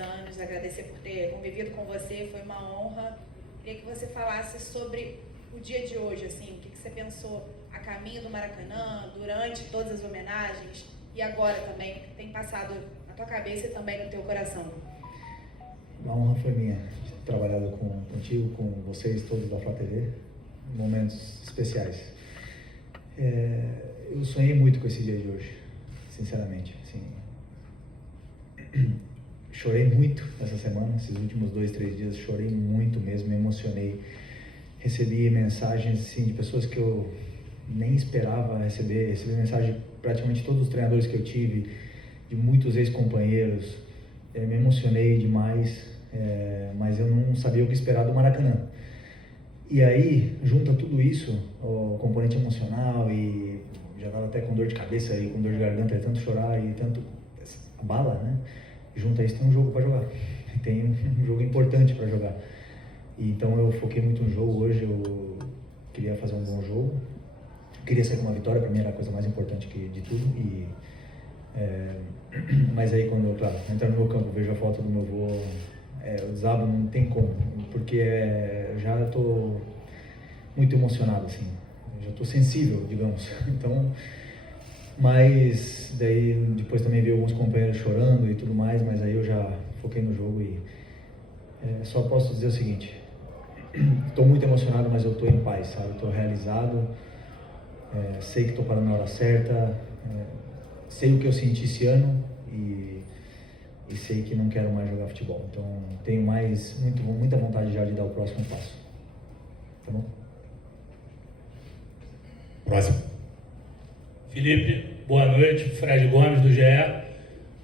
anos, agradecer por ter convivido com você, foi uma honra. Queria que você falasse sobre o dia de hoje, assim, o que você pensou a caminho do Maracanã, durante todas as homenagens e agora também, o que tem passado na tua cabeça e também no teu coração. A honra foi minha, de ter trabalhado contigo, com vocês todos da Flá TV, momentos especiais. Eu sonhei muito com esse dia de hoje, sinceramente, assim. Chorei muito essa semana, esses últimos 2, 3 dias, chorei muito mesmo, me emocionei. Recebi mensagens assim, de pessoas que eu nem esperava recebi mensagem de praticamente todos os treinadores que eu tive, de muitos ex-companheiros. Me emocionei demais, mas eu não sabia o que esperar do Maracanã. E aí, junta tudo isso, o componente emocional, e já estava até com dor de cabeça e com dor de garganta, de tanto chorar e tanto bala, né? Junto a isso tem um jogo para jogar, tem um jogo importante para jogar. E então eu foquei muito no jogo hoje, eu queria fazer um bom jogo, queria sair com uma vitória, para mim era a coisa mais importante de tudo. Mas aí quando eu, claro, entro no meu campo, vejo a foto do meu avô, o desabo não tem como, porque já estou muito emocionado, assim, já estou sensível, digamos. Então, mas daí depois também vi alguns companheiros chorando e tudo mais, mas aí eu já foquei no jogo e só posso dizer o seguinte: estou muito emocionado, mas eu estou em paz, sabe? Estou realizado, sei que estou parando na hora certa, sei o que eu senti esse ano e sei que não quero mais jogar futebol. Então tenho muita vontade já de dar o próximo passo. Tá bom? Próximo. Felipe, boa noite. Fred Gomes, do GE.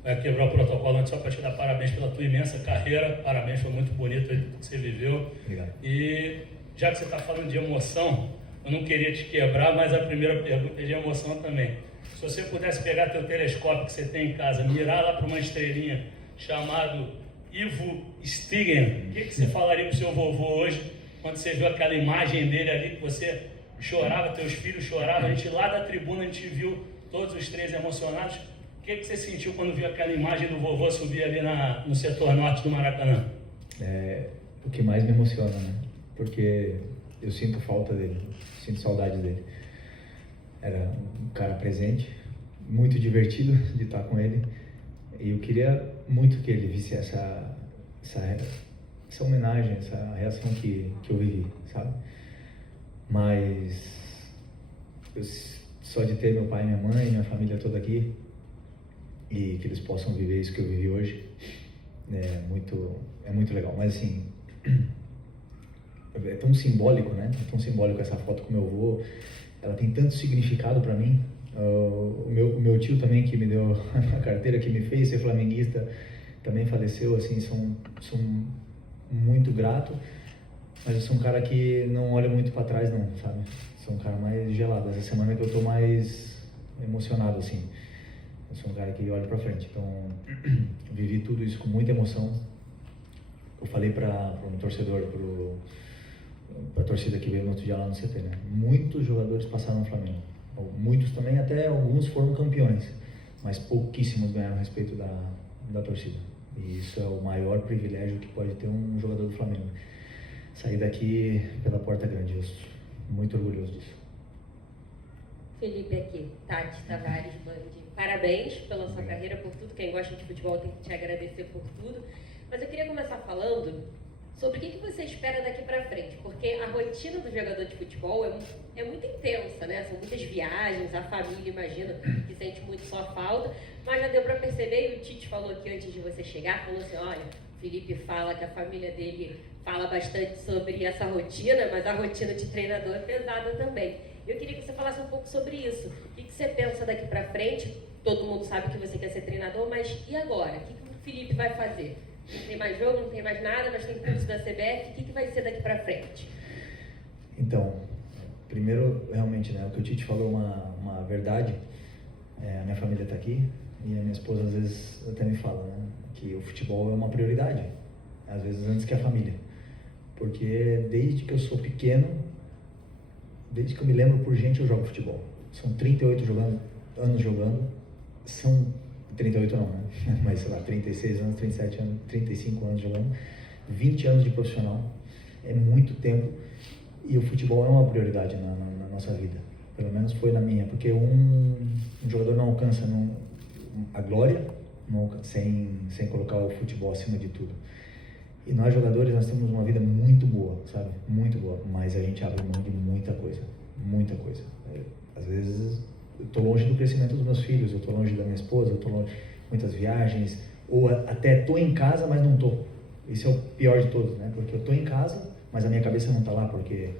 Vai quebrar o protocolo antes só para te dar parabéns pela tua imensa carreira. Parabéns, foi muito bonito aí tudo que você viveu. Obrigado. E já que você está falando de emoção, eu não queria te quebrar, mas a primeira pergunta é de emoção também. Se você pudesse pegar teu telescópio que você tem em casa, mirar lá para uma estrelinha chamado Ivo Stigen, o que você falaria para o seu vovô hoje, quando você viu aquela imagem dele ali, que você chorava, teus filhos choravam, a gente lá da tribuna, a gente viu todos os três emocionados. O que você sentiu quando viu aquela imagem do vovô subir ali no setor norte do Maracanã? O que mais me emociona, né? Porque eu sinto falta dele, sinto saudade dele. Era um cara presente, muito divertido de estar com ele, e eu queria muito que ele visse essa homenagem, essa reação que eu vivi, sabe? Mas só de ter meu pai, minha mãe, minha família toda aqui, e que eles possam viver isso que eu vivi hoje, é muito legal. Mas assim, é tão simbólico, né? É tão simbólico essa foto com meu avô, ela tem tanto significado para mim. O meu tio também, que me deu a carteira, que me fez ser flamenguista, também faleceu. Assim, sou muito grato, mas eu sou um cara que não olha muito para trás, não, sabe? Sou um cara mais gelado. Essa semana que eu tô mais emocionado, assim. Eu sou um cara que olha para frente. Então, vivi tudo isso com muita emoção. Eu falei para um torcedor, para a torcida que veio no outro dia lá no CT, né? Muitos jogadores passaram no Flamengo. Muitos também, até alguns foram campeões, mas pouquíssimos ganharam respeito da torcida. E isso é o maior privilégio que pode ter um jogador do Flamengo. Sair daqui pela porta grande, eu sou muito orgulhoso disso. Felipe aqui, Tati Tavares, Band. Parabéns pela sua carreira, por tudo. Quem gosta de futebol tem que te agradecer por tudo. Mas eu queria começar falando sobre o que você espera daqui para frente, porque a rotina do jogador de futebol é muito intensa, né? São muitas viagens, a família, imagina, que sente muito sua falta, mas já deu para perceber, e o Tite falou aqui antes de você chegar, falou assim, olha, o Felipe fala que a família dele fala bastante sobre essa rotina, mas a rotina de treinador é pesada também. Eu queria que você falasse um pouco sobre isso. O que você pensa daqui para frente? Todo mundo sabe que você quer ser treinador, mas e agora? O que o Felipe vai fazer? Não tem mais jogo, não tem mais nada, mas tem curso da CBF. O que vai ser daqui para frente? Então, primeiro, realmente, né, o que o Tite falou é uma verdade. A minha família está aqui e a minha esposa às vezes até me fala, né, que o futebol é uma prioridade, às vezes antes que a família. Porque desde que eu sou pequeno, desde que eu me lembro por gente, eu jogo futebol. São 38 anos jogando, são 38 não, né? Mas sei lá, 36 anos, 37 anos, 35 anos jogando, 20 anos de profissional, é muito tempo, e o futebol é uma prioridade na nossa vida, pelo menos foi na minha, porque um jogador não alcança a glória sem colocar o futebol acima de tudo. E nós jogadores, nós temos uma vida muito boa, sabe? Muito boa, mas a gente abre mão de muita coisa, muita coisa. Às vezes eu tô longe do crescimento dos meus filhos, eu tô longe da minha esposa, eu tô longe de muitas viagens, ou até tô em casa, mas não tô. Isso é o pior de todos, né? Porque eu tô em casa, mas a minha cabeça não tá lá, porque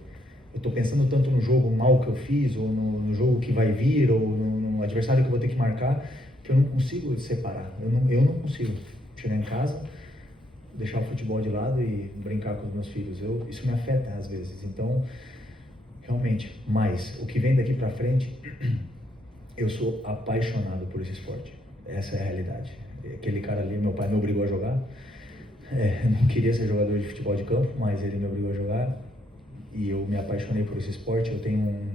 eu tô pensando tanto no jogo mal que eu fiz, ou no jogo que vai vir, ou no adversário que eu vou ter que marcar, que eu não consigo separar. Eu não consigo chegar em casa, deixar o futebol de lado e brincar com os meus filhos. Isso me afeta às vezes. Então, realmente, mas o que vem daqui pra frente, eu sou apaixonado por esse esporte. Essa é a realidade. Aquele cara ali, meu pai me obrigou a jogar. Eu não queria ser jogador de futebol de campo, mas ele me obrigou a jogar. E eu me apaixonei por esse esporte. Eu tenho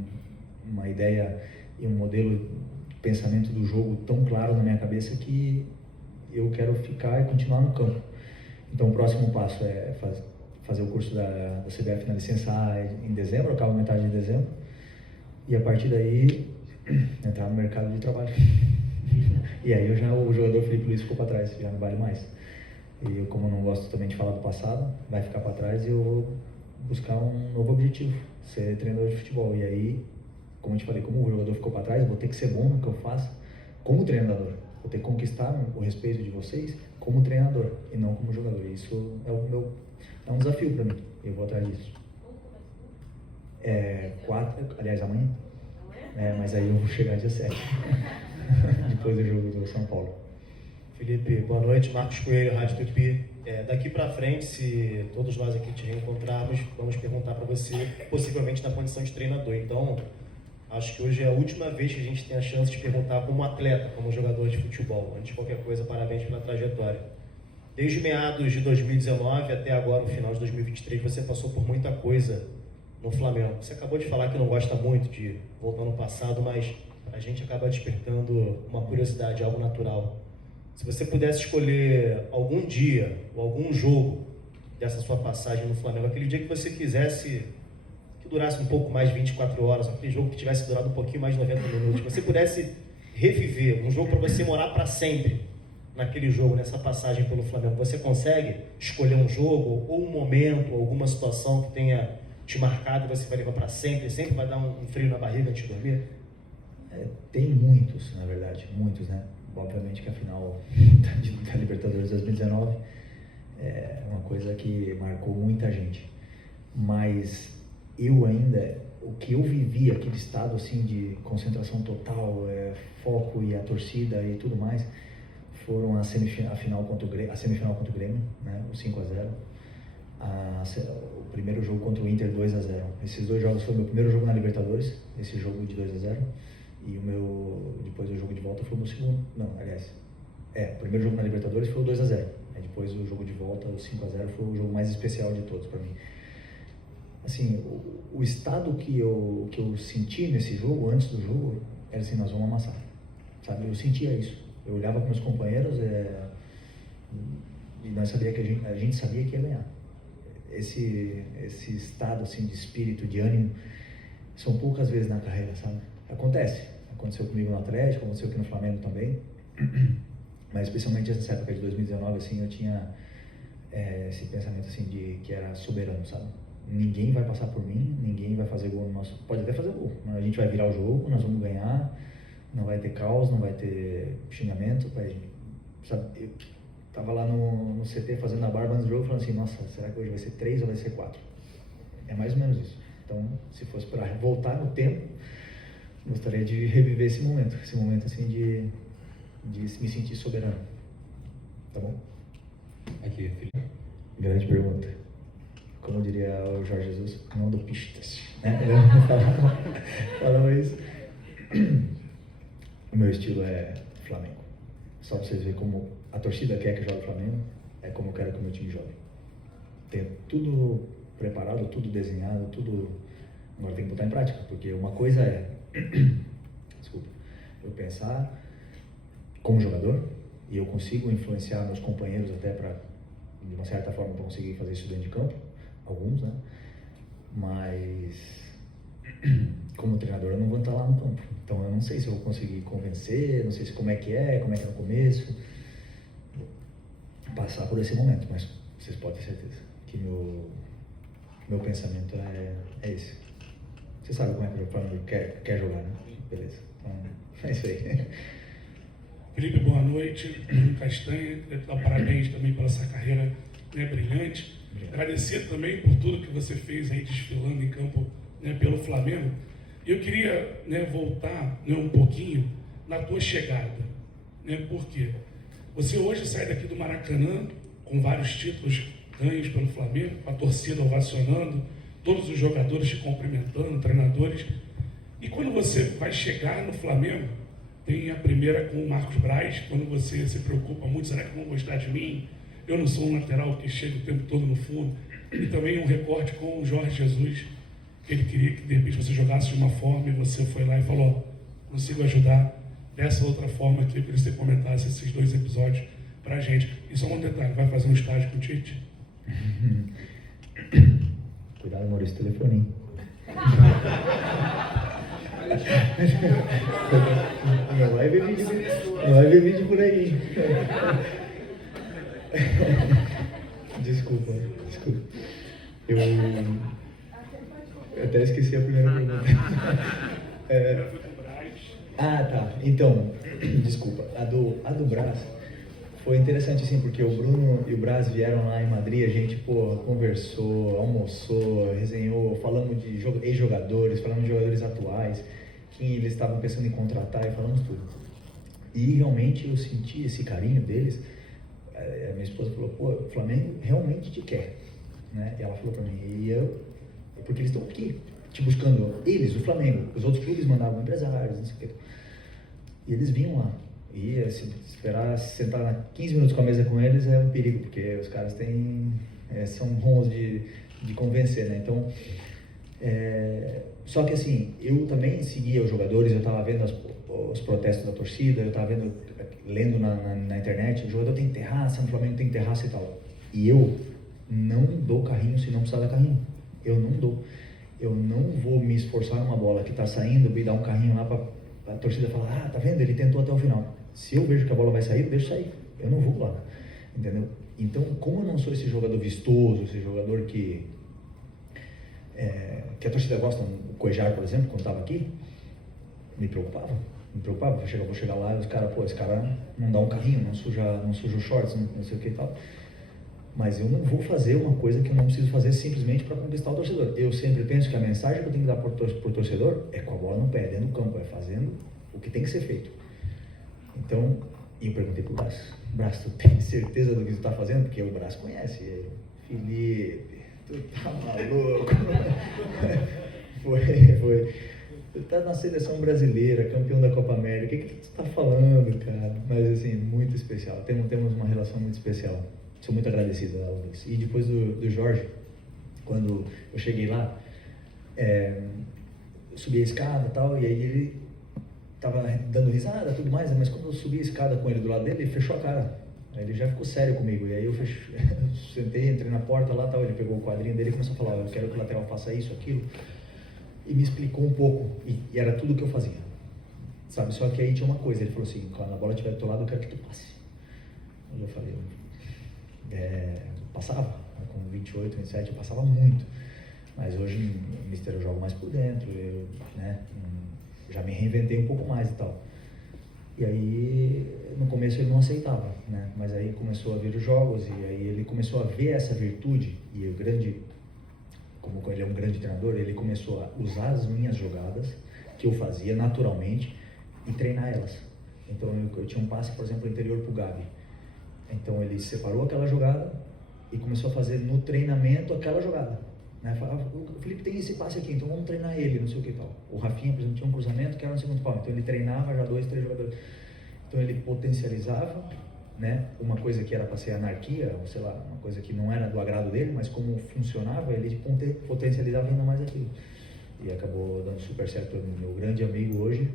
uma ideia e um modelo de pensamento do jogo tão claro na minha cabeça que eu quero ficar e continuar no campo. Então o próximo passo é fazer o curso da CBF na licença A em dezembro, eu acabo metade de dezembro, e a partir daí entrar no mercado de trabalho. E aí o jogador Felipe Luiz ficou para trás, já não vale mais. E eu, como não gosto também de falar do passado, vai ficar para trás e eu vou buscar um novo objetivo, ser treinador de futebol. E aí, como eu te falei, como o jogador ficou para trás, eu vou ter que ser bom no que eu faço como treinador. Vou ter que conquistar o respeito de vocês como treinador e não como jogador. Isso é um desafio para mim. Eu vou atrás disso. 4, aliás, amanhã. Mas aí eu vou chegar dia 7. Depois do jogo do São Paulo. Felipe, boa noite. Marcos Coelho, Rádio Tupi. Daqui para frente, se todos nós aqui te reencontrarmos, vamos perguntar para você, possivelmente na condição de treinador. Então, acho que hoje é a última vez que a gente tem a chance de perguntar como atleta, como jogador de futebol. Antes de qualquer coisa, parabéns pela trajetória. Desde meados de 2019 até agora, o final de 2023, você passou por muita coisa no Flamengo. Você acabou de falar que não gosta muito de voltar no passado, mas a gente acaba despertando uma curiosidade, algo natural. Se você pudesse escolher algum dia ou algum jogo dessa sua passagem no Flamengo, aquele dia que você quisesse que durasse um pouco mais de 24 horas, aquele jogo que tivesse durado um pouquinho mais de 90 minutos, você pudesse reviver um jogo para você morar para sempre naquele jogo, nessa passagem pelo Flamengo, você consegue escolher um jogo ou um momento, alguma situação que tenha te marcado e você vai levar para sempre, sempre vai dar um frio na barriga antes de dormir? Tem muitos, na verdade, muitos, né? Obviamente que a final da Libertadores 2019 é uma coisa que marcou muita gente, mas eu ainda, o que eu vivi, aquele estado assim de concentração total, foco e a torcida e tudo mais, foram a semifinal contra o Grêmio, né? O 5-0, o primeiro jogo contra o Inter 2-0. Esses dois jogos foi o meu primeiro jogo na Libertadores, esse jogo de 2-0, e depois o jogo de volta foi o meu segundo, o primeiro jogo na Libertadores foi o 2-0, aí depois o jogo de volta, o 5-0, foi o jogo mais especial de todos para mim. Assim, o estado que eu senti nesse jogo, antes do jogo, era assim, nós vamos amassar, sabe? Eu sentia isso. Eu olhava para meus companheiros e nós sabia que a gente sabia que ia ganhar. Esse estado assim de espírito, de ânimo, são poucas vezes na carreira, sabe? Aconteceu comigo no Atlético, aconteceu aqui no Flamengo também, mas especialmente nessa época de 2019, assim, eu tinha esse pensamento assim de que era soberano, sabe? Ninguém vai passar por mim, ninguém vai fazer gol no nosso... Pode até fazer gol, mas a gente vai virar o jogo, nós vamos ganhar, não vai ter caos, não vai ter xingamento, sabe? Eu tava lá no CT fazendo a barba antes do jogo, falando assim, nossa, será que hoje vai ser 3 ou vai ser 4? É mais ou menos isso. Então, se fosse para voltar no tempo, gostaria de reviver esse momento assim de me sentir soberano. Tá bom? Aqui, Felipe. Grande pergunta. Como diria o Jorge Jesus, não do pistas, né? Falava isso. O meu estilo é Flamengo. Só para vocês verem como a torcida quer que eu jogue Flamengo, é como eu quero que o meu time jogue. Tem tudo preparado, tudo desenhado, tudo... Agora tem que botar em prática, porque uma coisa é... Desculpa. Eu pensar como jogador, e eu consigo influenciar meus companheiros até para, de uma certa forma, para conseguir fazer isso dentro de campo, alguns, né? Mas como treinador eu não vou estar lá no campo, então eu não sei se eu vou conseguir convencer, não sei se como é que é no começo, passar por esse momento, mas vocês podem ter certeza que meu pensamento é esse. Você sabe como é que o Flamengo quer jogar, né? Beleza, então é isso aí. Felipe, boa noite. Castanha, quero dar parabéns também pela essa carreira, né, brilhante. Obrigado. Agradecer também por tudo que você fez aí desfilando em campo, né, pelo Flamengo. Eu queria, né, voltar, né, um pouquinho na tua chegada. Né, por quê? Você hoje sai daqui do Maracanã com vários títulos ganhos pelo Flamengo, com a torcida ovacionando, todos os jogadores te cumprimentando, treinadores. E quando você vai chegar no Flamengo, tem a primeira com o Marcos Braz, quando você se preocupa muito, será que vão gostar de mim? Eu não sou um lateral que chega o tempo todo no fundo. E também um recorte com o Jorge Jesus, que ele queria que de repente você jogasse de uma forma e você foi lá e falou, consigo ajudar dessa outra forma aqui, por isso você comentasse esses 2 episódios pra gente. E só um detalhe, vai fazer um estágio com o Tite? Cuidado, Maurício, telefoninho. Não vai ver vídeo por aí. Desculpa. Eu até esqueci a primeira pergunta. Tá. Então, desculpa. A do Brás foi interessante, assim, porque o Bruno e o Brás vieram lá em Madrid, a gente, conversou, almoçou, resenhou, falamos de ex-jogadores, falamos de jogadores atuais, quem eles estavam pensando em contratar e falamos tudo. E realmente eu senti esse carinho deles. A minha esposa falou, o Flamengo realmente te quer, né? E ela falou pra mim, porque eles estão aqui, te buscando, eles, o Flamengo, os outros clubes mandavam empresários, não sei o que. E eles vinham lá. E se esperar sentar 15 minutos com a mesa com eles é um perigo, porque os caras são bons de convencer, né? Então, só que assim, eu também seguia os jogadores, eu estava vendo os protestos da torcida, eu estava lendo na internet, o jogador tem terraça, no Flamengo tem terraça e tal. E eu não dou carrinho se não precisar dar carrinho. Eu não dou. Eu não vou me esforçar numa bola que está saindo e dar um carrinho lá para a torcida falar, tá vendo? Ele tentou até o final. Se eu vejo que a bola vai sair, eu deixo sair. Eu não vou lá, entendeu? Então, como eu não sou esse jogador vistoso, esse jogador que a torcida gosta, o Cuejar, por exemplo, quando estava aqui, me preocupava. Vou chegar lá e os caras, esse cara não dá um carrinho, não suja os shorts, não sei o que e tal. Mas eu não vou fazer uma coisa que eu não preciso fazer simplesmente para conquistar o torcedor. Eu sempre penso que a mensagem que eu tenho que dar para o torcedor é com a bola no pé, dentro do campo, é fazendo o que tem que ser feito. Então, eu perguntei pro Brás, tu tem certeza do que tu tá fazendo? Porque o Brás conhece ele. Felipe, tu tá maluco? Foi. Tu tá na seleção brasileira, campeão da Copa América, o que tu tá falando, cara? Mas assim, muito especial. Temos uma relação muito especial. Sou muito agradecido a Luiz. E depois do Jorge, quando eu cheguei lá, eu subi a escada e tal, e aí ele tava dando risada e tudo mais, mas quando eu subi a escada com ele do lado dele, ele fechou a cara. Aí ele já ficou sério comigo. E aí eu sentei, entrei na porta lá, tal, ele pegou o quadrinho dele e começou a falar, eu quero que o lateral faça isso, aquilo. E me explicou um pouco, e era tudo o que eu fazia. Sabe, só que aí tinha uma coisa, ele falou assim, quando a bola estiver do teu lado, eu quero que tu passe. Aí eu falei, passava, com 28, 27, eu passava muito. Mas hoje, no Mister, eu jogo mais por dentro, já me reinventei um pouco mais e tal. E aí, no começo ele não aceitava, né? Mas aí começou a ver os jogos e aí ele começou a ver essa virtude e como ele é um grande treinador, ele começou a usar as minhas jogadas que eu fazia naturalmente e treinar elas. Então eu tinha um passe, por exemplo, interior pro Gabi. Então ele separou aquela jogada e começou a fazer no treinamento aquela jogada. Né? Falava, o Felipe tem esse passe aqui, então vamos treinar ele, não sei o que tal. O Rafinha, por exemplo, tinha um cruzamento que era no segundo pau, então ele treinava já 2, 3 jogadores. Então ele potencializava, né, uma coisa que era para ser anarquia, ou sei lá, uma coisa que não era do agrado dele, mas como funcionava, ele potencializava ainda mais aquilo. E acabou dando super certo. Meu grande amigo hoje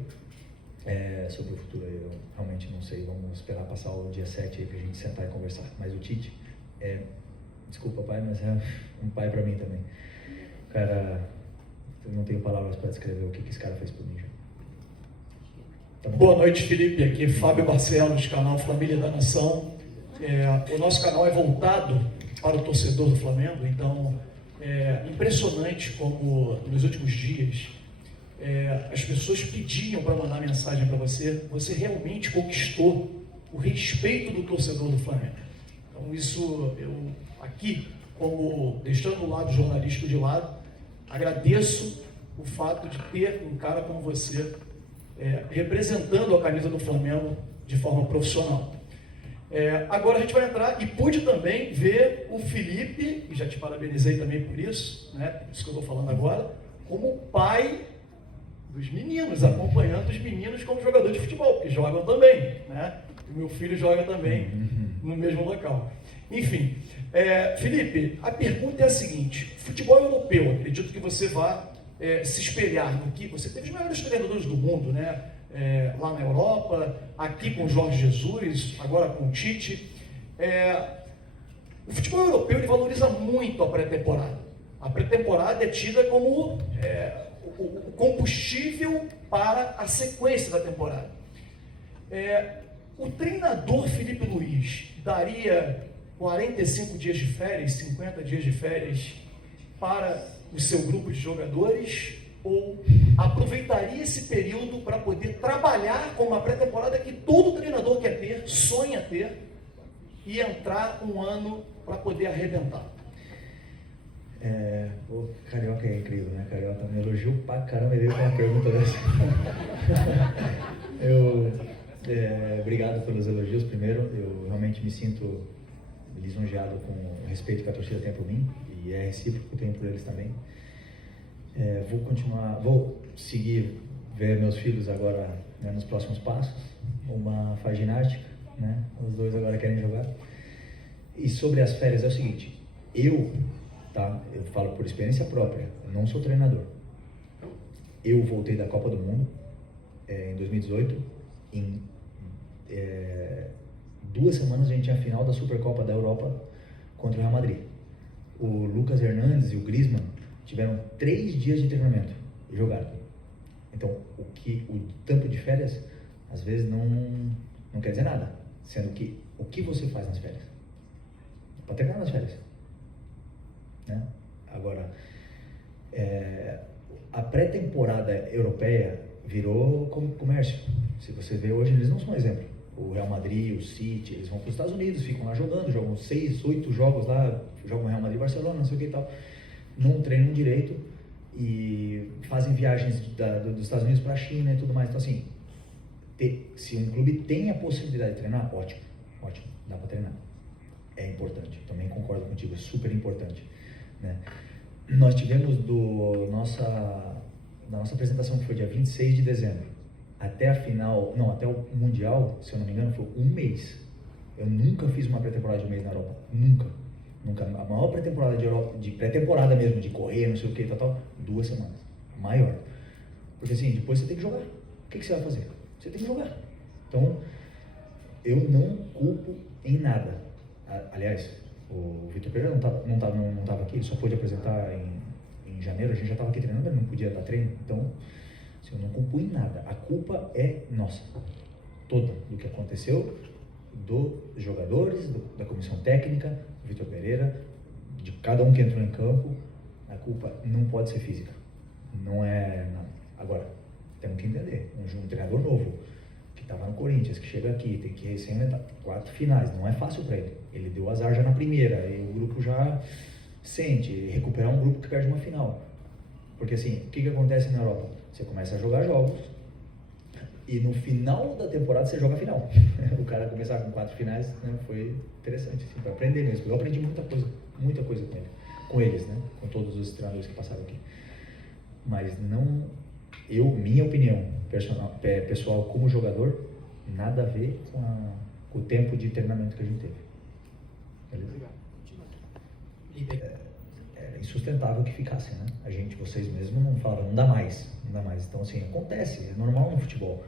Sobre o futuro eu realmente não sei, vamos esperar passar o dia 7 aí pra gente sentar e conversar. Mas o Tite desculpa pai, mas é um pai pra mim também. Cara, eu não tenho palavras para descrever o que esse cara fez por mim. Tá bom? Boa noite, Felipe. Aqui é Fábio Barcelos, canal Família da Nação. O nosso canal é voltado para o torcedor do Flamengo, então é impressionante como nos últimos dias as pessoas pediam para mandar mensagem para você. Você realmente conquistou o respeito do torcedor do Flamengo. Então isso eu aqui, como deixando o lado jornalístico de lado, agradeço o fato de ter um cara como você representando a camisa do Flamengo de forma profissional. Agora a gente vai entrar e pude também ver o Felipe, e já te parabenizei também por isso, né? Isso que eu estou falando agora, como pai dos meninos, acompanhando os meninos como jogador de futebol, porque jogam também, né? O meu filho joga também no mesmo local. Enfim, Felipe, a pergunta é a seguinte: futebol europeu, acredito que você vá se espelhar no que você teve os maiores treinadores do mundo, né? Lá na Europa, aqui com o Jorge Jesus, agora com o Tite. O futebol europeu ele valoriza muito a pré-temporada. A pré-temporada é tida como o combustível para a sequência da temporada. O treinador Felipe Luiz daria 45 dias de férias, 50 dias de férias para o seu grupo de jogadores, ou aproveitaria esse período para poder trabalhar com uma pré-temporada que todo treinador quer ter, sonha ter, e entrar um ano para poder arrebentar? O Carioca é incrível, né? Carioca me elogiou pra caramba e veio com uma pergunta dessa. Obrigado pelos elogios primeiro. Eu realmente me sinto lisonjeado com o respeito que a torcida tem por mim, e é recíproco que eu tenho por eles também. Vou seguir ver meus filhos agora, né, nos próximos passos. Uma faz ginástica, né? Os dois agora querem jogar. E sobre as férias é o seguinte: eu falo por experiência própria, eu não sou treinador. Eu voltei da Copa do Mundo em 2018, em 2 semanas a gente tinha a final da Supercopa da Europa contra o Real Madrid. O Lucas Hernandes e o Griezmann tiveram 3 dias de treinamento e jogaram. Então, o tempo de férias, às vezes, não quer dizer nada. Sendo que, o que você faz nas férias? Pode treinar nas férias. Né? Agora, a pré-temporada europeia virou como comércio. Se você vê hoje, eles não são exemplo. O Real Madrid, o City, eles vão para os Estados Unidos, ficam lá jogando, jogam 6, 8 jogos lá, jogam Real Madrid, Barcelona, não sei o que e tal. Não treinam direito e fazem viagens dos Estados Unidos para a China e tudo mais. Então, assim, se um clube tem a possibilidade de treinar, ótimo, dá para treinar. É importante, também concordo contigo, é super importante. Né? Nós tivemos da nossa apresentação, que foi dia 26 de dezembro, até até o Mundial, se eu não me engano, foi 1 mês. Eu nunca fiz uma pré-temporada de 1 mês na Europa, nunca. A maior pré-temporada de Europa, de pré-temporada mesmo, de correr, não sei o que, 2 semanas. A maior. Porque assim, depois você tem que jogar. O que você vai fazer? Você tem que jogar. Então, eu não culpo em nada. Aliás, o Vitor Pereira não tava aqui, ele só pôde apresentar em janeiro, a gente já estava aqui treinando, ele não podia dar treino. Então, assim, eu não culpo em nada. A culpa é nossa. Toda do que aconteceu, dos jogadores, da comissão técnica, do Vitor Pereira, de cada um que entrou em campo. A culpa não pode ser física. Não é nada. Agora, temos que entender, um treinador novo, que estava no Corinthians, que chega aqui, tem que recém-aumentar 4 finais, não é fácil para ele. Ele deu azar já na primeira, e o grupo já sente, recuperar um grupo que perde uma final. Porque assim, o que acontece na Europa? Você começa a jogar jogos, e no final da temporada você joga a final. O cara começar com 4 finais, né, foi interessante, assim, para aprender mesmo. Eu aprendi muita coisa com eles, né, com todos os treinadores que passaram aqui. Mas minha opinião pessoal como jogador, nada a ver com o tempo de treinamento que a gente teve. Beleza? É insustentável que ficasse, né? Vocês mesmos não falam, não dá mais. Então, assim, acontece, é normal no futebol.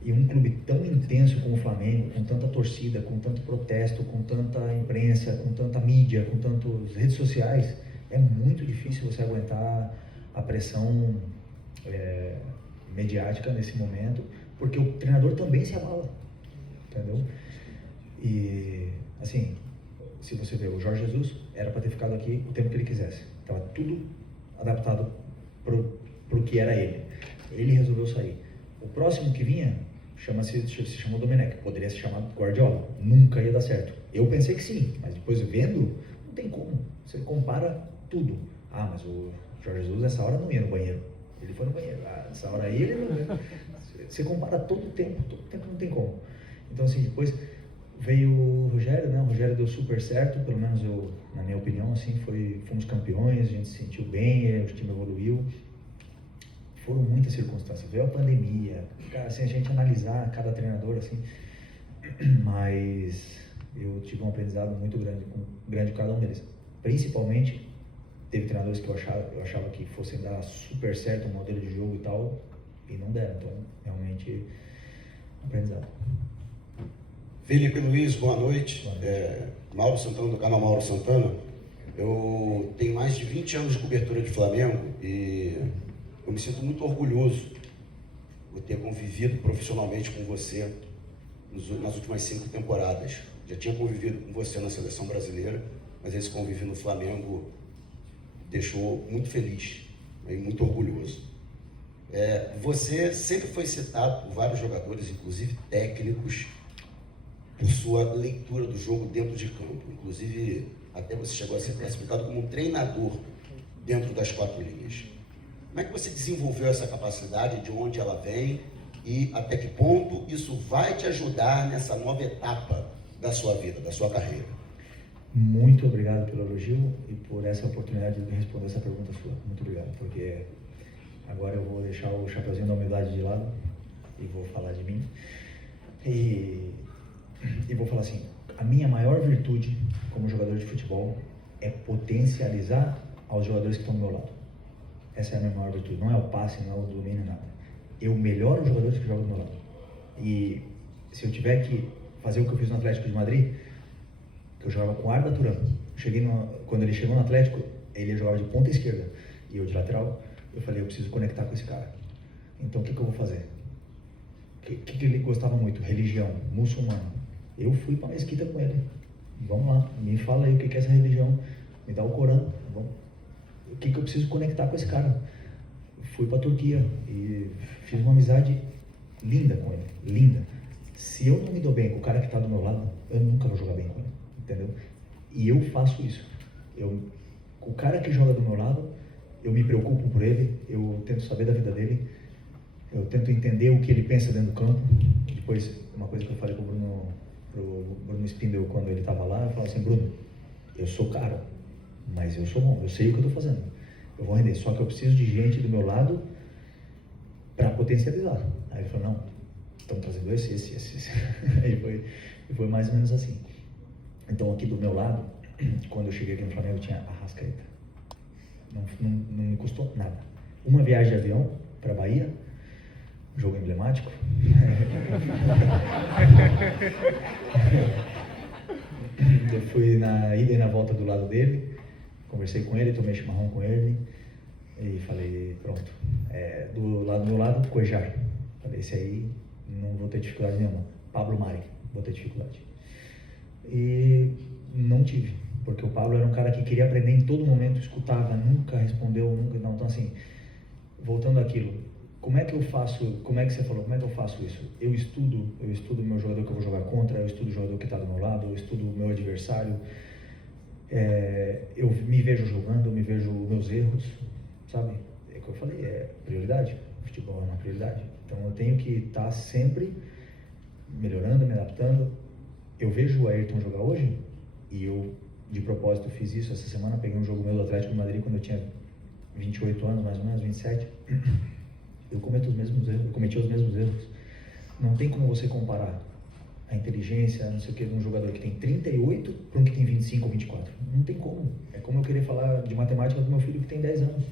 E um clube tão intenso como o Flamengo, com tanta torcida, com tanto protesto, com tanta imprensa, com tanta mídia, com tantas redes sociais, é muito difícil você aguentar a pressão mediática nesse momento, porque o treinador também se abala, entendeu? E, assim, se você ver, o Jorge Jesus era para ter ficado aqui o tempo que ele quisesse. Estava tudo adaptado pro que era ele. Ele resolveu sair. O próximo que vinha se chamou Domenech, poderia se chamar Guardiola, nunca ia dar certo. Eu pensei que sim, mas depois vendo, não tem como. Você compara tudo. Ah, mas o Jorge Jesus nessa hora não ia no banheiro. Ele foi no banheiro. Ah, nessa hora aí ele não... Você compara todo o tempo não tem como. Então, assim, depois veio o Rogério, né? O Rogério deu super certo, pelo menos eu, na minha opinião, assim, fomos campeões, a gente se sentiu bem, o time evoluiu. Foram muitas circunstâncias, veio a pandemia, assim, a gente analisar cada treinador, assim, mas eu tive um aprendizado muito grande com cada um deles. Principalmente, teve treinadores que eu achava que fossem dar super certo o modelo de jogo e tal, e não deram, então, realmente, aprendizado. Felipe Luiz, boa noite. Mauro Santana, do canal Mauro Santana. Eu tenho mais de 20 anos de cobertura de Flamengo e eu me sinto muito orgulhoso por ter convivido profissionalmente com você nas últimas 5 temporadas. Já tinha convivido com você na seleção brasileira, mas esse convívio no Flamengo deixou muito feliz e muito orgulhoso. Você sempre foi citado por vários jogadores, inclusive técnicos, por sua leitura do jogo dentro de campo. Inclusive, até você chegou a ser classificado como um treinador dentro das 4 linhas. Como é que você desenvolveu essa capacidade, de onde ela vem e até que ponto isso vai te ajudar nessa nova etapa da sua vida, da sua carreira? Muito obrigado pelo elogio e por essa oportunidade de responder essa pergunta sua. Muito obrigado, porque agora eu vou deixar o chapeuzinho da humildade de lado e vou falar de mim. E vou falar assim, a minha maior virtude como jogador de futebol é potencializar aos jogadores que estão do meu lado. Essa é a minha maior virtude, não é o passe, não é o domínio, nada. Eu melhoro os jogadores que jogam do meu lado. E se eu tiver que fazer o que eu fiz no Atlético de Madrid, que eu jogava com Arda Turan, quando ele chegou no Atlético, ele jogava de ponta esquerda e eu de lateral, eu falei, eu preciso conectar com esse cara. Então o que eu vou fazer? O que ele gostava muito? Religião, muçulmano. Eu fui para a mesquita com ele. Vamos lá, me fala aí o que é essa religião, me dá o Corão. Vamos. O que eu preciso conectar com esse cara? Fui para a Turquia e fiz uma amizade linda com ele, linda. Se eu não me dou bem com o cara que está do meu lado, eu nunca vou jogar bem com ele, entendeu? E eu faço isso. O cara que joga do meu lado, eu me preocupo por ele, eu tento saber da vida dele, eu tento entender o que ele pensa dentro do campo. Depois, uma coisa que eu falei pro Bruno Spindel quando ele estava lá, eu falava assim, Bruno, eu sou cara, mas eu sou bom, eu sei o que eu estou fazendo, eu vou render, só que eu preciso de gente do meu lado para potencializar. Aí ele falou, não, estamos trazendo esse. Aí foi mais ou menos assim. Então aqui do meu lado, quando eu cheguei aqui no Flamengo, tinha a Arrascaeta. Não me custou nada. Uma viagem de avião para Bahia, jogo emblemático. Eu fui na ida e na volta do lado dele, conversei com ele, tomei chimarrão com ele e falei, pronto, do meu lado, Cuejar. Falei, esse aí não vou ter dificuldade nenhuma. Pablo Mari, vou ter dificuldade. E não tive, porque o Pablo era um cara que queria aprender em todo momento, escutava, nunca respondeu, nunca. Não, então assim, voltando àquilo, como é que eu faço, como é que você falou, como é que eu faço isso? Eu estudo o meu jogador que eu vou jogar contra, eu estudo o jogador que está do meu lado, eu estudo o meu adversário, eu me vejo jogando, eu me vejo meus erros, sabe? É o que eu falei, é prioridade, o futebol é uma prioridade. Então eu tenho que estar sempre melhorando, me adaptando. Eu vejo o Ayrton jogar hoje, e eu de propósito fiz isso essa semana, peguei um jogo meu do Atlético de Madrid quando eu tinha 28 anos, mais ou menos, 27. Eu cometi os mesmos erros. Não tem como você comparar a inteligência, não sei o que, de um jogador que tem 38 para um que tem 25 ou 24. Não tem como. É como eu querer falar de matemática do meu filho que tem 10 anos.